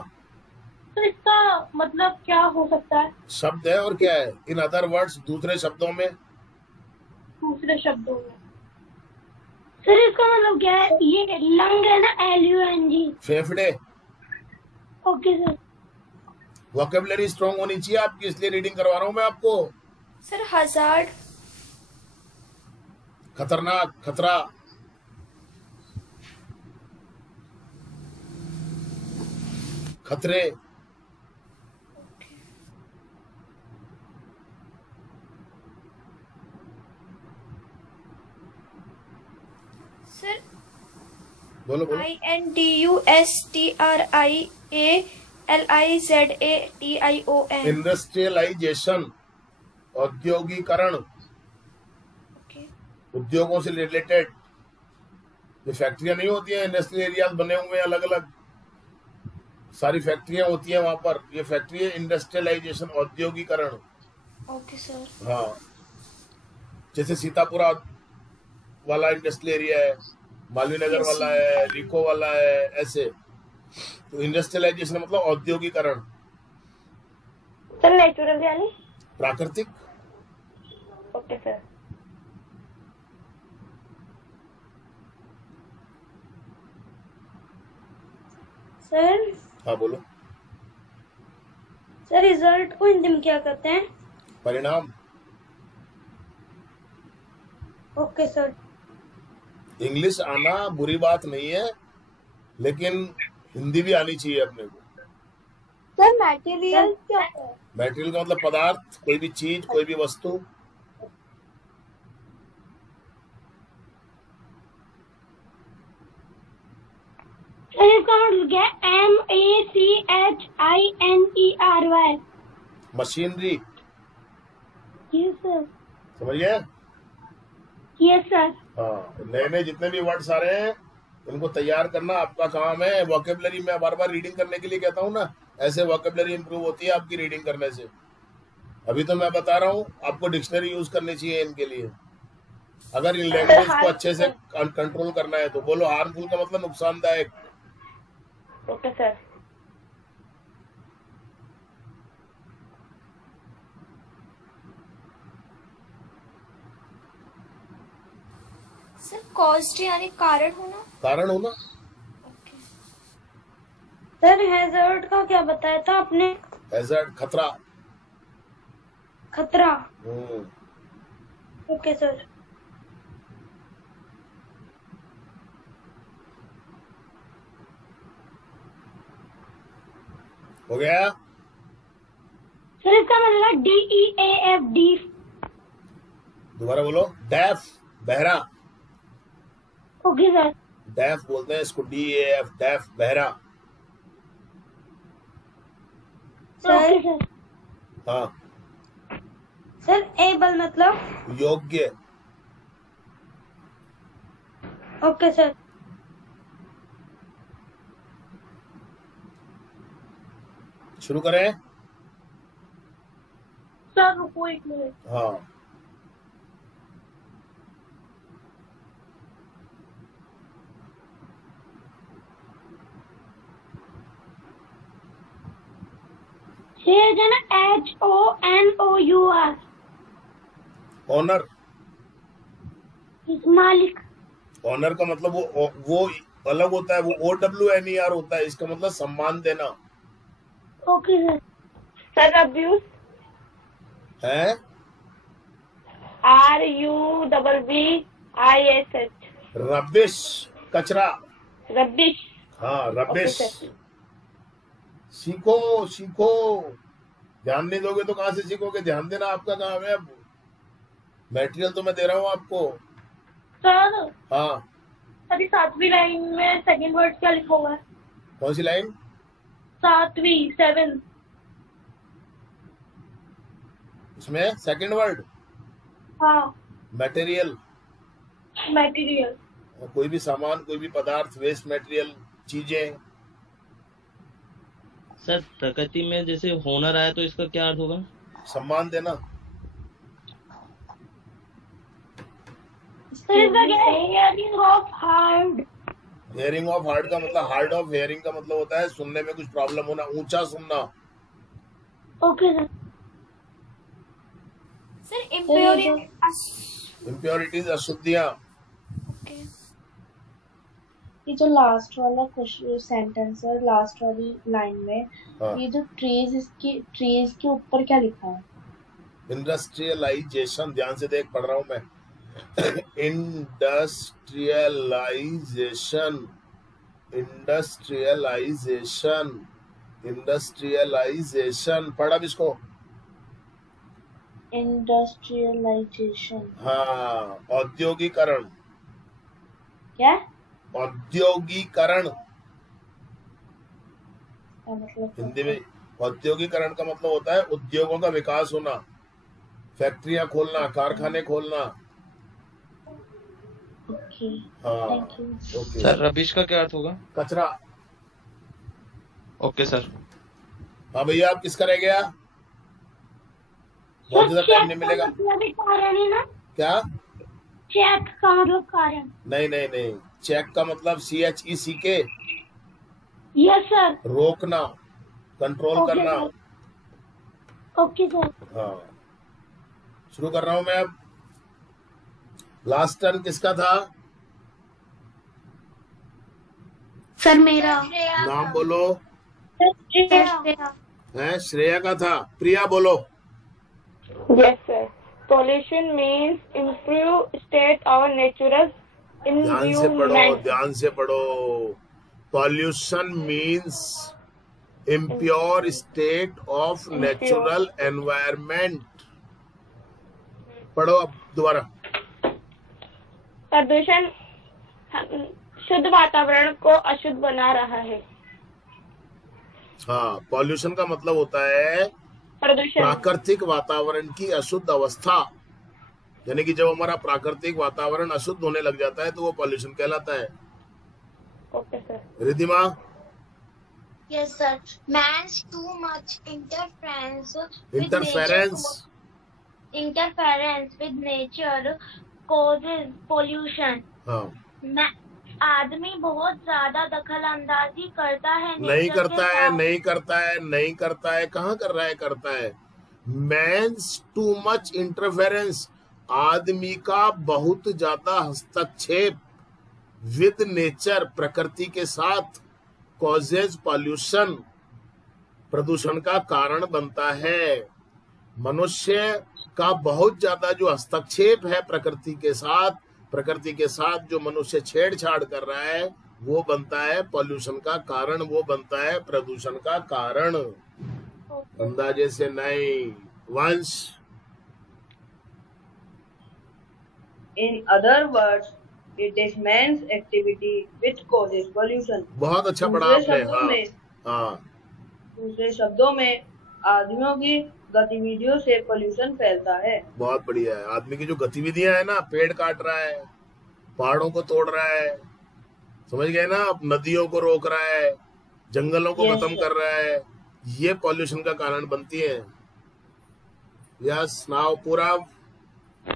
तो इसका मतलब क्या हो सकता है? शब्द है और क्या है। इन अदर वर्ड्स, दूसरे शब्दों में। दूसरे शब्दों में सर इसका मतलब क्या है? ये लंग है ना, LUNG। फेफड़े। Okay sir. वोकेबुलरी स्ट्रॉन्ग होनी चाहिए आपकी, इसलिए रीडिंग करवा रहा हूँ मैं आपको। Sir hazard. खतरनाक, खतरा। खतरे। सर बोलो बोलो। INDUSTRIALIZATION। इंडस्ट्रियलाइजेशन, औद्योगिकरण। उद्योगों से रिलेटेड। ये फैक्ट्रियां नहीं होती हैं, इंडस्ट्रियल एरियाज बने हुए हैं अलग अलग, सारी फैक्ट्रियां होती हैं वहां पर। ये फैक्ट्री है इंडस्ट्रियलाइजेशन, औद्योगिकरण। Okay sir. हाँ जैसे सीतापुरा वाला इंडस्ट्रियल एरिया है, मालवीय नगर वाला है, रिको वाला है, ऐसे। तो इंडस्ट्रियलाइजेशन मतलब औद्योगिकरण। सर नेचुरल यानी प्राकृतिक। Okay sir. सर हाँ बोलो। सर रिजल्ट को हिंदी में क्या कहते हैं? परिणाम। Okay sir. इंग्लिश आना बुरी बात नहीं है, लेकिन हिंदी भी आनी चाहिए अपने को। सर मटेरियल क्या है? मटेरियल का मतलब पदार्थ, कोई भी चीज, कोई भी वस्तु। सर इसका मतलब क्या है? MACHINERY। मशीनरी। Yes sir. समझिए। Yes sir. हाँ नए नए जितने भी वर्ड्स आ रहे हैं इनको तैयार करना आपका काम है। वोकेबुलरी मैं बार बार रीडिंग करने के लिए कहता हूँ ना, ऐसे वोकेबुलरी इंप्रूव होती है आपकी रीडिंग करने से। अभी तो मैं बता रहा हूँ आपको डिक्शनरी यूज करनी चाहिए इनके लिए, अगर इन लैंग्वेज को अच्छे से कंट्रोल करना है तो। बोलो हार्मफुल का मतलब नुकसानदायक। Okay sir. सर कॉज्ड यानी कारण होना। कारण होना। सर हैजर्ड का क्या बताया था आपने? हैजर्ड खतरा। खतरा। Okay sir. हो गया? सर इसका मतलब DEAF, डीफ। दोबारा बोलो। डेफ, बहरा। Okay sir. डेफ बोलते हैं इसको, DEAF, डेफ, बहरा। सर हाँ सर एबल मतलब योग्य। Okay sir. शुरू करें? सर रुको 1 मिनट। हाँ है ना HONOUR। ऑनर, मालिक। ऑनर का मतलब वो अलग होता है, वो OWNER होता है। इसका मतलब सम्मान देना। Okay sir. सर अब्यूज है? RUBBISH। रबिश, कचरा। रबिश। हाँ रबिश। सीखो सीखो। ध्यान नहीं दोगे तो कहाँ से सीखोगे? ध्यान देना आपका काम है। अब मटेरियल तो मैं दे रहा हूँ आपको। सर हाँ अभी 7वीं लाइन में सेकंड वर्ड क्या लिखूंगा? कौन सी लाइन? 7वीं 7। इसमें सेकंड वर्ड हाँ मटेरियल। मटेरियल। कोई भी सामान, कोई भी पदार्थ, वेस्ट मटेरियल, चीजें। सर प्रकृति में जैसे होनर आया तो इसका क्या अर्थ होगा? सम्मान देना। Hearing of hard. Hearing of hard का मतलब, हार्ड ऑफ हेयरिंग का मतलब होता है सुनने में कुछ प्रॉब्लम होना, ऊंचा सुनना। Okay sir. सर इम्प्योरिटीज, अशुद्धियां। ये जो लास्ट वाला सेंटेंस है, लास्ट वाली लाइन में, ये जो ट्रीज, इसकी ट्रीज के ऊपर क्या लिखा है? इंडस्ट्रियलाइजेशन। ध्यान से देख, पढ़ रहा हूं मैं। Industrialization, industrialization, industrialization. पढ़ अब इसको। इंडस्ट्रियलाइजेशन। हाँ, औद्योगिकरण। क्या? औद्योगिकरण। मतलब हिंदी में औद्योगिकरण का मतलब होता है उद्योगों का विकास होना, फैक्ट्रियां खोलना, कारखाने खोलना। ओके, हाँ thank you. Okay. Sir rubbish का क्या अर्थ होगा? कचरा। Okay sir. हाँ भैया, आप किसका रह गया? बहुत ज्यादा टाइम नहीं मिलेगा। कारण है ना? क्या? चेक का मतलब कारण। नहीं नहीं नहीं, चेक का मतलब CHECK। Yes sir. रोकना, कंट्रोल करना। Okay sir. हाँ, शुरू कर रहा हूं मैं अब। लास्ट टर्न किसका था? सर मेरा। नाम बोलो। श्रेया। श्रेया का था। प्रिया बोलो। Yes sir. Pollution means improve state of natural ध्यान से पढ़ो, environment. ध्यान से पढ़ो। Pollution means impure state of natural environment। पढ़ो अब दोबारा। प्रदूषण शुद्ध वातावरण को अशुद्ध बना रहा है। हाँ, पॉल्यूशन का मतलब होता है प्रदूषण। प्राकृतिक वातावरण की अशुद्ध अवस्था। यानी कि जब हमारा प्राकृतिक वातावरण अशुद्ध होने लग जाता है तो वो पॉल्यूशन कहलाता है। Okay sir. Riddhima. Yes, sir. Man's too much interference with nature causes pollution. हाँ। आदमी बहुत ज्यादा दखल अंदाजी करता है। नहीं करता है, नहीं करता है, नहीं करता है। कहाँ कर रहा है? करता है। Man's too much interference, आदमी का बहुत ज्यादा हस्तक्षेप, विद नेचर, प्रकृति के साथ, कॉजेज पॉल्यूशन, प्रदूषण का कारण बनता है। मनुष्य का बहुत ज्यादा जो हस्तक्षेप है प्रकृति के साथ जो मनुष्य छेड़छाड़ कर रहा है वो बनता है पॉल्यूशन का कारण, वो बनता है प्रदूषण का कारण। अंदाजे से नहीं। वंश। In other words, it is man's activity which causes pollution. बहुत अच्छा पढ़ा आपने। हाँ। दूसरे शब्दों में आदमियों की गतिविधियों से पोल्यूशन फैलता है। बहुत बढ़िया है। आदमी की जो गतिविधियां है ना, पेड़ काट रहा है, पहाड़ों को तोड़ रहा है, समझ गए ना, नदियों को रोक रहा है, जंगलों को खत्म कर रहा है, ये पॉल्यूशन का कारण बनती है। Yes, now Purav.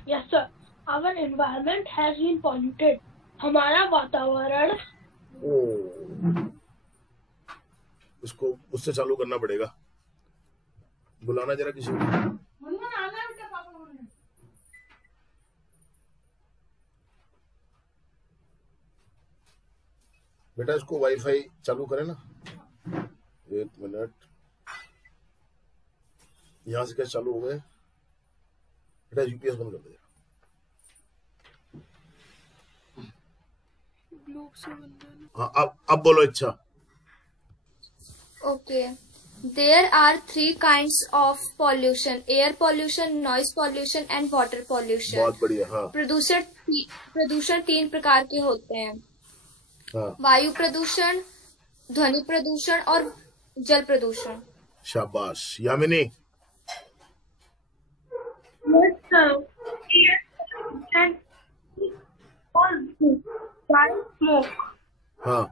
Yes sir, our environment has been polluted. हमारा वातावरण। इसको उससे चालू करना पड़ेगा। बुलाना जरा किसी को। बेटा इसको वाईफाई चालू करें ना। 1 मिनट। यहां से कैसे चालू हो गए? बेटा यूपीएस बंद कर दे। हाँ, अब बोलो। अच्छा, Okay. There are 3 kinds of pollution: air pollution, noise pollution and water pollution. बहुत बढ़िया। हाँ। प्रदूषण 3 प्रकार के होते हैं। हाँ। वायु प्रदूषण, ध्वनि प्रदूषण और जल प्रदूषण। शाबाश। यामिनी। हाँ।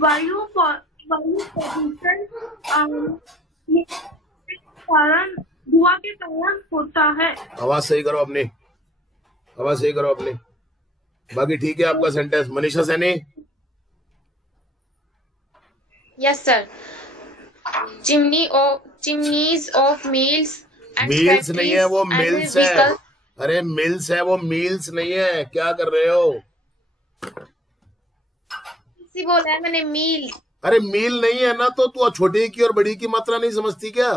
वायु प्रदूषण कारण धुआं के कारण होता है। आवाज सही करो अपनी, आवाज सही करो अपनी। बाकी ठीक है आपका sentence. Manisha Saini. Yes sir. Chimneys of mills and mills नहीं है वो, मिल्स है। अरे मिल्स है वो, मिल्स नहीं है। क्या कर रहे हो? बोला है मैंने, मील। अरे मील नहीं है ना, तो तू छोटी की और बड़ी की मात्रा नहीं समझती क्या?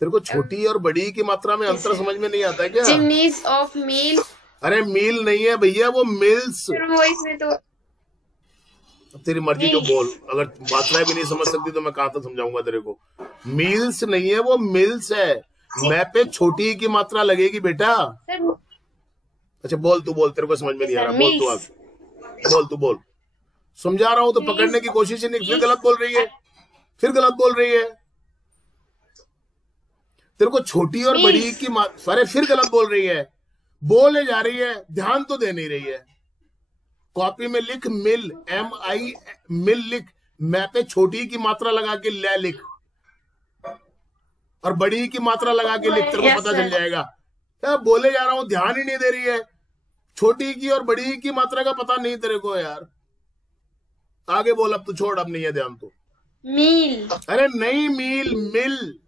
तेरे को छोटी और बड़ी की मात्रा में अंतर समझ में नहीं आता है क्या? Chimneys of meal. अरे मील नहीं है भैया, वो मिल्स। वो इसमें तो तेरी मर्जी तो बोल। अगर मात्रा भी नहीं समझ सकती तो मैं कहाँ तक समझाऊंगा तेरे को। मील्स नहीं है वो, मिल्स है। मैप पे छोटी की मात्रा लगेगी बेटा। अच्छा बोल, तू बोल। तेरे को समझ में नहीं आ रहा, बोल तू। आप बोल, तू बोल। समझा रहा हूं तो पकड़ने की कोशिश ही नहीं। फिर गलत बोल रही है, फिर गलत बोल रही है। तेरे को छोटी और बड़ी की अरे फिर गलत बोल रही है। बोले जा रही है, ध्यान तो दे नहीं रही है। कॉपी में लिख मिल, MI मिल लिख। मैप पे छोटी की मात्रा लगा के ले लिख, और बड़ी की मात्रा लगा के लिख। तेरे को पता चल जाएगा। क्या बोले जा रहा हूं, ध्यान ही नहीं दे रही है। छोटी की और बड़ी की मात्रा का पता नहीं तेरे को यार। आगे बोल अब, तू छोड़, अब नहीं है ध्यान तो। मील। अरे नहीं, मील, मिल।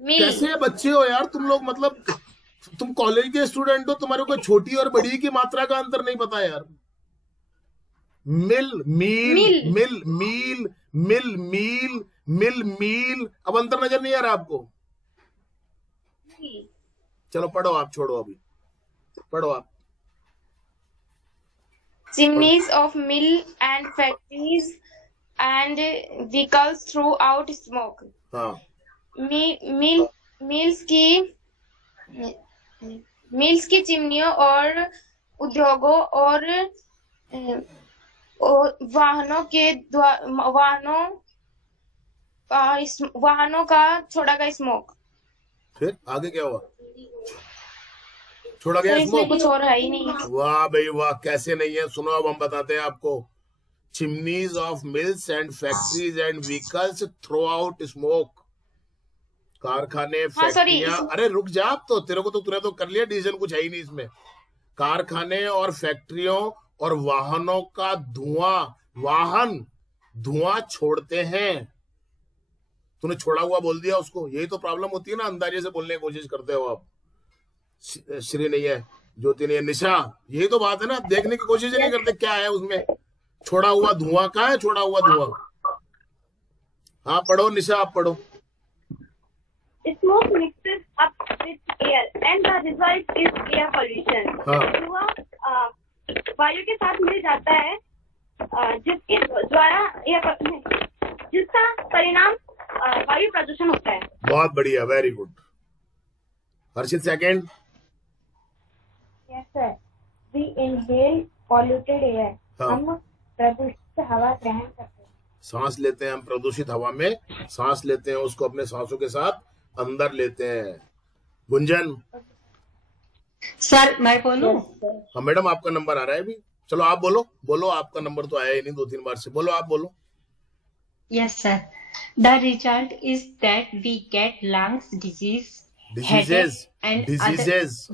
कैसे बच्चे हो यार तुम लोग? मतलब तुम कॉलेज के स्टूडेंट हो, तुम्हारे को छोटी और बड़ी की मात्रा का अंतर नहीं पता यार। मिल, मील, मिल, मील, मिल, मील, मिल, मील। अब अंतर नजर नहीं आ रहा आपको? चलो पढ़ो आप, छोड़ो अभी, पढ़ो आप। Chimneys of mill and factories and vehicles throw out smoke. हाँ। मिल्स की चिमनियों और उद्योगों और वाहनों का छोड़ा गया स्मोक। फिर आगे क्या हुआ? छोड़ा गया स्मोक। कुछ और है ही नहीं। वाह भाई वाह, कैसे नहीं है? सुनो अब हम बताते हैं आपको। Chimneys of mills and factories and vehicles throw out smoke. कारखाने, फैक्ट्रियां। अरे रुक जा, अब तो तेरे को तो तूने तो कर लिया डिसीजन, कुछ है ही नहीं इसमें। कारखाने और फैक्ट्रियों और वाहनों का धुआं, वाहन धुआं छोड़ते हैं। तूने छोड़ा हुआ बोल दिया उसको। यही तो प्रॉब्लम होती है ना, अंदाजे से बोलने की कोशिश करते हो आप। श्री नहीं है, ज्योति नहीं है, निशा, यही तो बात है ना। देखने की कोशिश नहीं करते क्या है उसमें। छोड़ा हुआ धुआं, कहाँ है छोड़ा हुआ धुआं? हाँ पढ़ो निशा, आप पढ़ो। Smoke mixes up with air and the result is air pollution. धुआं वायु के साथ मिल जाता है, जिसके द्वारा जिसका परिणाम वायु प्रदूषण होता है। बहुत बढ़िया, very good. Harshit second. Yes sir. We inhale polluted air. हम प्रदूषित हवा ग्रहण करते हैं। सांस लेते हैं हम प्रदूषित हवा में, सांस लेते हैं, उसको अपने सांसों के साथ अंदर लेते हैं। गुंजन। सर मैं बोलूं? हाँ मैडम, आपका नंबर आ रहा है अभी। चलो आप बोलो, बोलो, आपका नंबर तो आया ही नहीं 2-3 बार से। बोलो, आप बोलो। Yes sir. The result is that we get lungs disease, headache and diseases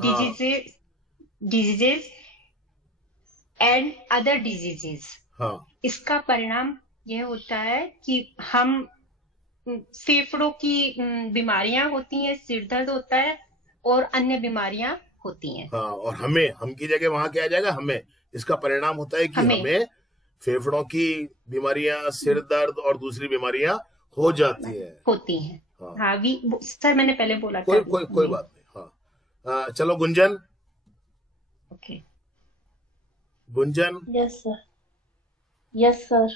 and other diseases. हाँ। इसका परिणाम यह होता है कि हम फेफड़ों की बीमारियां होती हैं, सिर दर्द होता है और अन्य बीमारियां होती हैं। हाँ, और हम की जगह वहां क्या आ जाएगा, हमें। इसका परिणाम होता है कि हमें फेफड़ों की बीमारियां, सिर दर्द और दूसरी बीमारियां हो जाती हैं। हाँ, सर मैंने पहले बोला कोई बात नहीं। हाँ, चलो Gunjan. Okay Gunjan. Yes sir.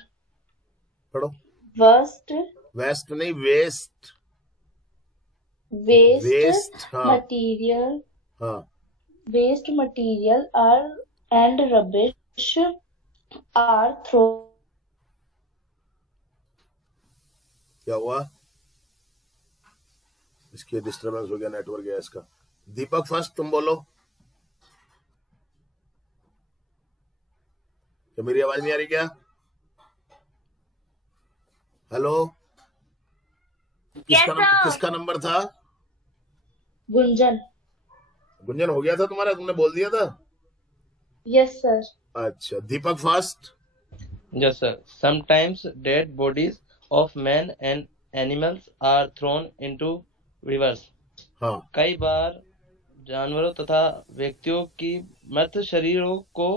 पढ़ो। वेस्ट नहीं, वेस्ट मटीरियल। हाँ। Waste material and rubbish are throw. क्या हुआ? इसकी डिस्टर्बेंस हो गया, नेटवर्क गया इसका। दीपक फर्स्ट, तुम बोलो। क्या मेरी आवाज नहीं आ रही क्या? हेलो। किसका नंबर था? गुंजन हो गया था तुम्हारा, तुमने बोल दिया था? Yes sir. अच्छा, Deepak first. Yes sir. Sometimes dead bodies of men and animals are thrown into rivers. हाँ। कई बार जानवरों तथा व्यक्तियों की मृत शरीरों को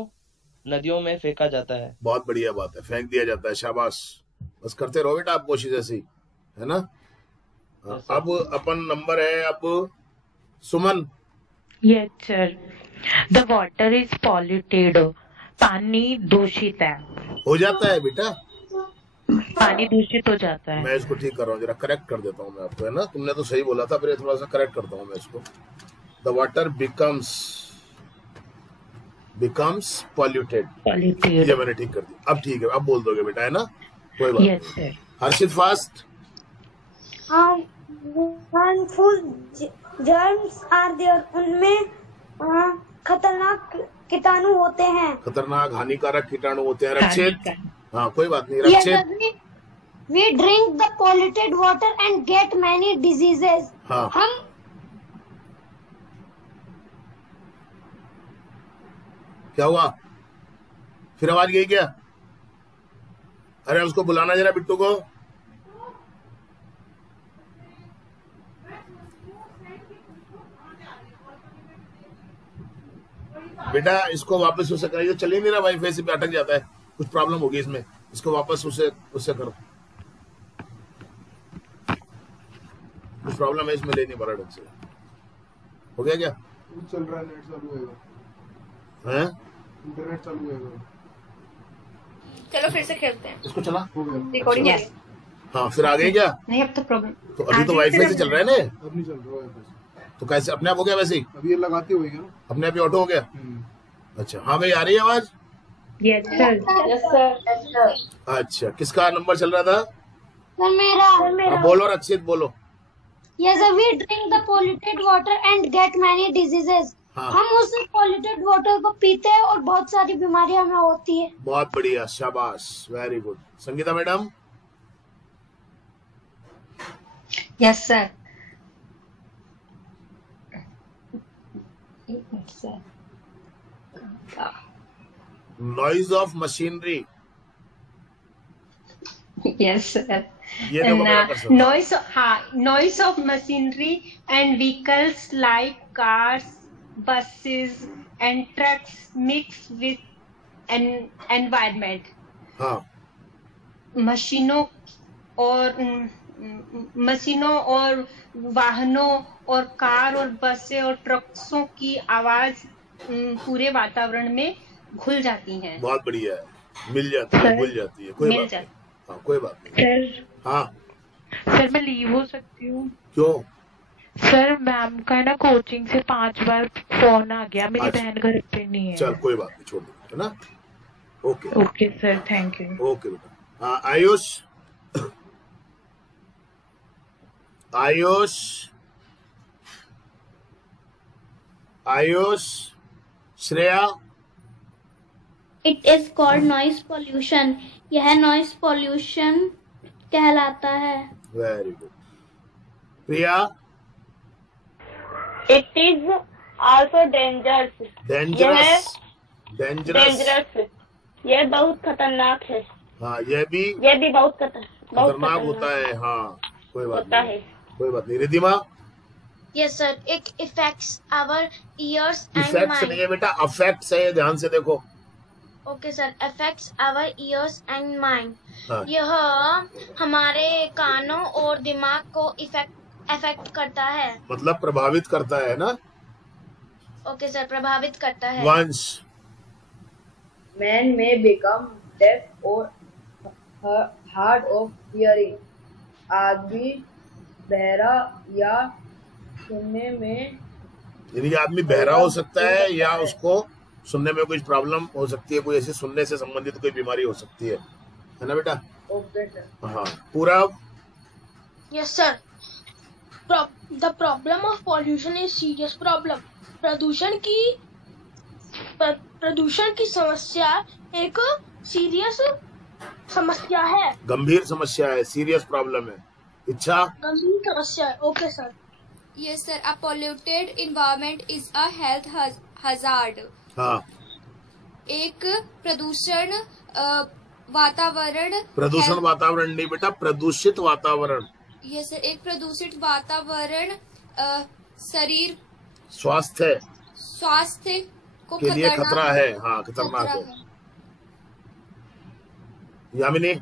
नदियों में फेंका जाता है। बहुत बढ़िया बात है, फेंक दिया जाता है, शाबाश। बस करते रहो बेटा, आप कोशिश ऐसी, है ना। अब अपन नंबर है अब Suman. Yes sir. The water is polluted. पानी दूषित है। हो जाता है बेटा, पानी दूषित हो जाता है। मैं इसको ठीक कर रहा हूँ, जरा करेक्ट कर देता हूँ मैं आपको, है ना। तुमने तो सही बोला था, फिर थोड़ा सा करेक्ट करता हूँ मैं इसको। The water becomes polluted. ये मैंने ठीक कर दिया, अब ठीक है, अब बोल दोगे बेटा, है ना, कोई बात नहीं। Harshit fast. Harmful germs are there. उनमें खतरनाक कीटाणु होते हैं। खतरनाक हानिकारक कीटाणु होते हैं। रक्षित। हाँ कोई बात नहीं, रक्षित। We drink the polluted water and get many diseases. हाँ। हम क्या हुआ? फिर आवाज गई क्या? अरे उसको बुलाना जरा, बिट्टू को। बेटा इसको वापस उसे कराइए, चल ही नहीं रहा, वाईफाई से भी अटक जाता है, कुछ प्रॉब्लम होगी इसमें। इसको वापस उससे करो, कुछ प्रॉब्लम है इसमें, ले नहीं पा रहा ढंग से। हो गया क्या? चल रहा है, नेट चालू है, इंटरनेट चालू है। चलो फिर से खेलते हैं। इसको चला रिकॉर्डिंग। हाँ फिर आ गई क्या? नहीं, अब तो प्रॉब्लम, तो अभी तो वाईफाई से चल रहा है ना। अब नहीं चल रहा है, तो कैसे अपने आप हो गया? वैसे ही अभी ये लगाते हुए ना अपने आप ही ऑटो हो गया। अच्छा, हाँ भाई आ रही है आवाज? Yes sir. अच्छा, किसका नंबर चल रहा था? सर मेरा। बोलो रक्षित, बोलो। Yes, sir, we drink the polluted water and get many diseases. हाँ। हम उस polluted water को पीते हैं और बहुत सारी बीमारियां हमें होती है। बहुत बढ़िया, शाबाश, very good. Sangeeta madam. Yes sir. Noise of machinery. Yes sir. Noise of machinery and vehicles like cars, buses and trucks mix with an environment. हाँ। और मशीनों और वाहनों और कार और बसें और ट्रकों की आवाज पूरे वातावरण में घुल जाती हैं। बहुत बढ़िया है, मिल जाती है, घुल जाती है, कोई बात नहीं। हाँ, कोई बात नहीं। सर, हाँ सर मैं लीव हो सकती हूँ? क्यों? सर मैम का ना कोचिंग से 5 बार फोन आ गया, मेरी बहन घर पे नहीं है। चल कोई बात नहीं, छोड़ दो, है ना? Okay okay sir, thank you. Okay बेटा। हाँ Ayush, Ayush, Ayush, Shreya. It is called noise pollution. यह नॉइस पॉल्यूशन कहलाता है। Very good. Priya. It is also dangerous. Dangerous, dangerous, यह बहुत खतरनाक है। हाँ यह भी बहुत खतरनाक होता है। हाँ कोई बात नहीं, कोई बात नहीं। Riddhima. Yes sir, it effects our ears and effects mind. नहीं है बेटा, अफेक्ट्स है, ध्यान से देखो। Okay sir, affects our ears and mind. हाँ। यह हमारे कानों और दिमाग को अफेक्ट करता है। मतलब प्रभावित करता है ना? ओके सर, प्रभावित करता है। वंश। Man may become deaf or hard of hearing. आदमी बहरा या सुनने में, यानी कि आदमी बहरा हो सकता है या उसको सुनने में कुछ प्रॉब्लम हो सकती है, कोई ऐसी सुनने से संबंधित कोई बीमारी हो सकती है ना बेटा? Okay sir. हाँ पूरा। Yes sir, the problem of pollution is serious problem. प्रदूषण की समस्या एक सीरियस समस्या है, गंभीर समस्या है, सीरियस प्रॉब्लम है। इच्छा। गंभीर समस्या है। Okay sir. Yes sir, a polluted environment is a health hazard. हाँ। एक प्रदूषण वातावरण। प्रदूषण वातावरण नहीं बेटा, प्रदूषित वातावरण। यस सर, एक प्रदूषित वातावरण शरीर स्वास्थ्य को के लिए खतरा है। हाँ खतरनाक है। यामिनी।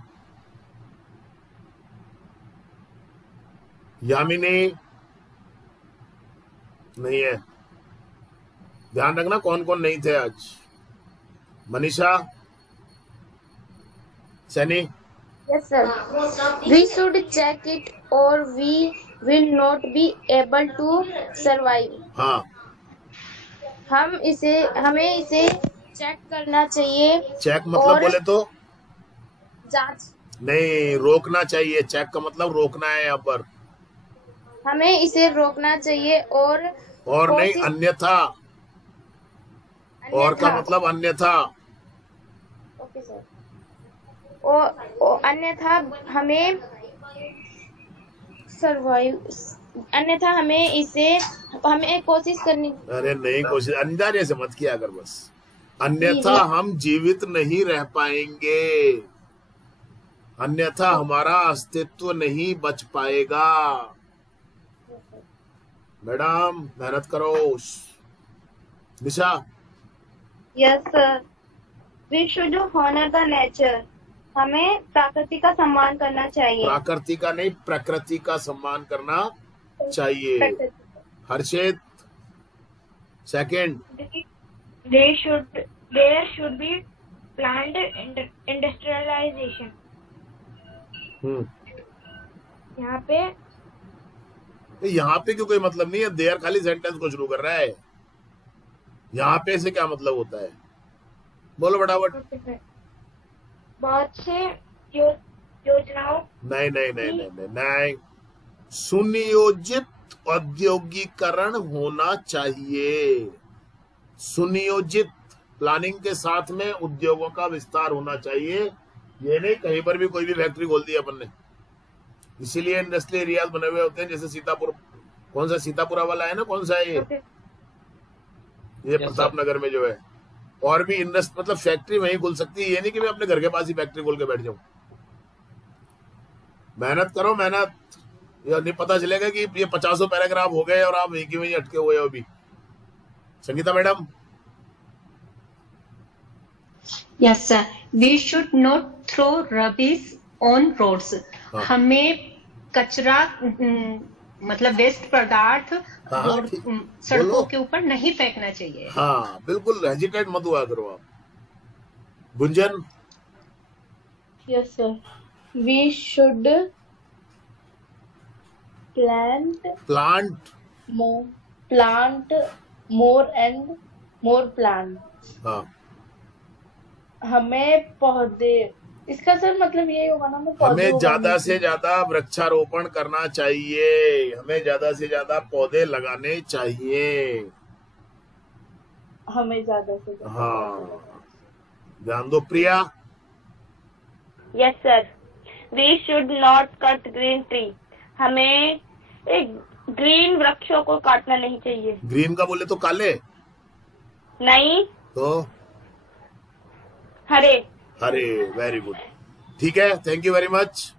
यामिनी नहीं है, ध्यान रखना कौन कौन नहीं थे आज। Manisha. Saini. Yes sir, we should check it or we will not be able to survive. हाँ। हमें इसे चेक करना चाहिए। चेक मतलब बोले तो जांच नहीं, रोकना चाहिए। चेक का मतलब रोकना है यहाँ पर। हमें इसे रोकना चाहिए और नहीं, अन्यथा। और का मतलब अन्यथा। Okay sir. और अन्यथा हमें हमें कोशिश करनी। अरे नहीं, कोशिश अंदाजे से मत किया अगर, बस अन्यथा हम जीवित नहीं रह पाएंगे, अन्यथा हमारा अस्तित्व नहीं बच पाएगा। मैडम मेहनत करो। Nisha. Yes sir, we should honour the nature. हमें प्रकृति का सम्मान करना चाहिए। प्रकृति का नहीं, प्रकृति का सम्मान करना चाहिए। Harshit. Second. There should be planned industrialisation. यहाँ पे क्यों कोई मतलब नहीं है, देयर खाली सेंटेंस को शुरू कर रहा है। यहाँ पे से क्या मतलब होता है, बोलो फटाफट। बहुत से योजनाओं। नहीं, सुनियोजित औद्योगिकरण होना चाहिए। सुनियोजित प्लानिंग के साथ में उद्योगों का विस्तार होना चाहिए। ये नहीं कहीं पर भी कोई भी फैक्ट्री खोल दी अपन ने, इसीलिए इंडस्ट्रियल एरियाज बने हुए होते हैं। जैसे सीतापुर, कौन सा सीतापुरा वाला है ना, कौन सा है ये प्रताप नगर में जो है। और भी मतलब फैक्ट्री वहीं खुल सकती है, ये नहीं कि मैं अपने घर के पास ही फैक्ट्री खोल के बैठ जाऊं। मेहनत करो, मेहनत। ये नहीं पता चलेगा कि ये 50 पैराग्राफ हो गए और आप वहीं की वहीं अटके हुए हो अभी। Sangeeta madam. Yes sir, we should not throw rubbish on roads. हमें कचरा मतलब वेस्ट पदार्थ और सड़कों के ऊपर नहीं फेंकना चाहिए। हाँ बिल्कुल, हेजिटेट मत हुआ करो आप। Gunjan? Yes sir, we should plant more and more plants। हाँ, हमें पौधे, इसका सर मतलब यही होगा ना, हमें ज्यादा से ज्यादा वृक्षारोपण करना चाहिए, हमें ज्यादा से ज्यादा पौधे लगाने चाहिए। हमें ज्यादा से ज्यादा, हाँ ध्यान दो। Priya? Yes sir, we should not cut green tree. हमें एक ग्रीन वृक्षों को काटना नहीं चाहिए। ग्रीन का बोले तो काले? नहीं तो हरे। हरे, वेरी गुड, ठीक है, थैंक यू वेरी मच।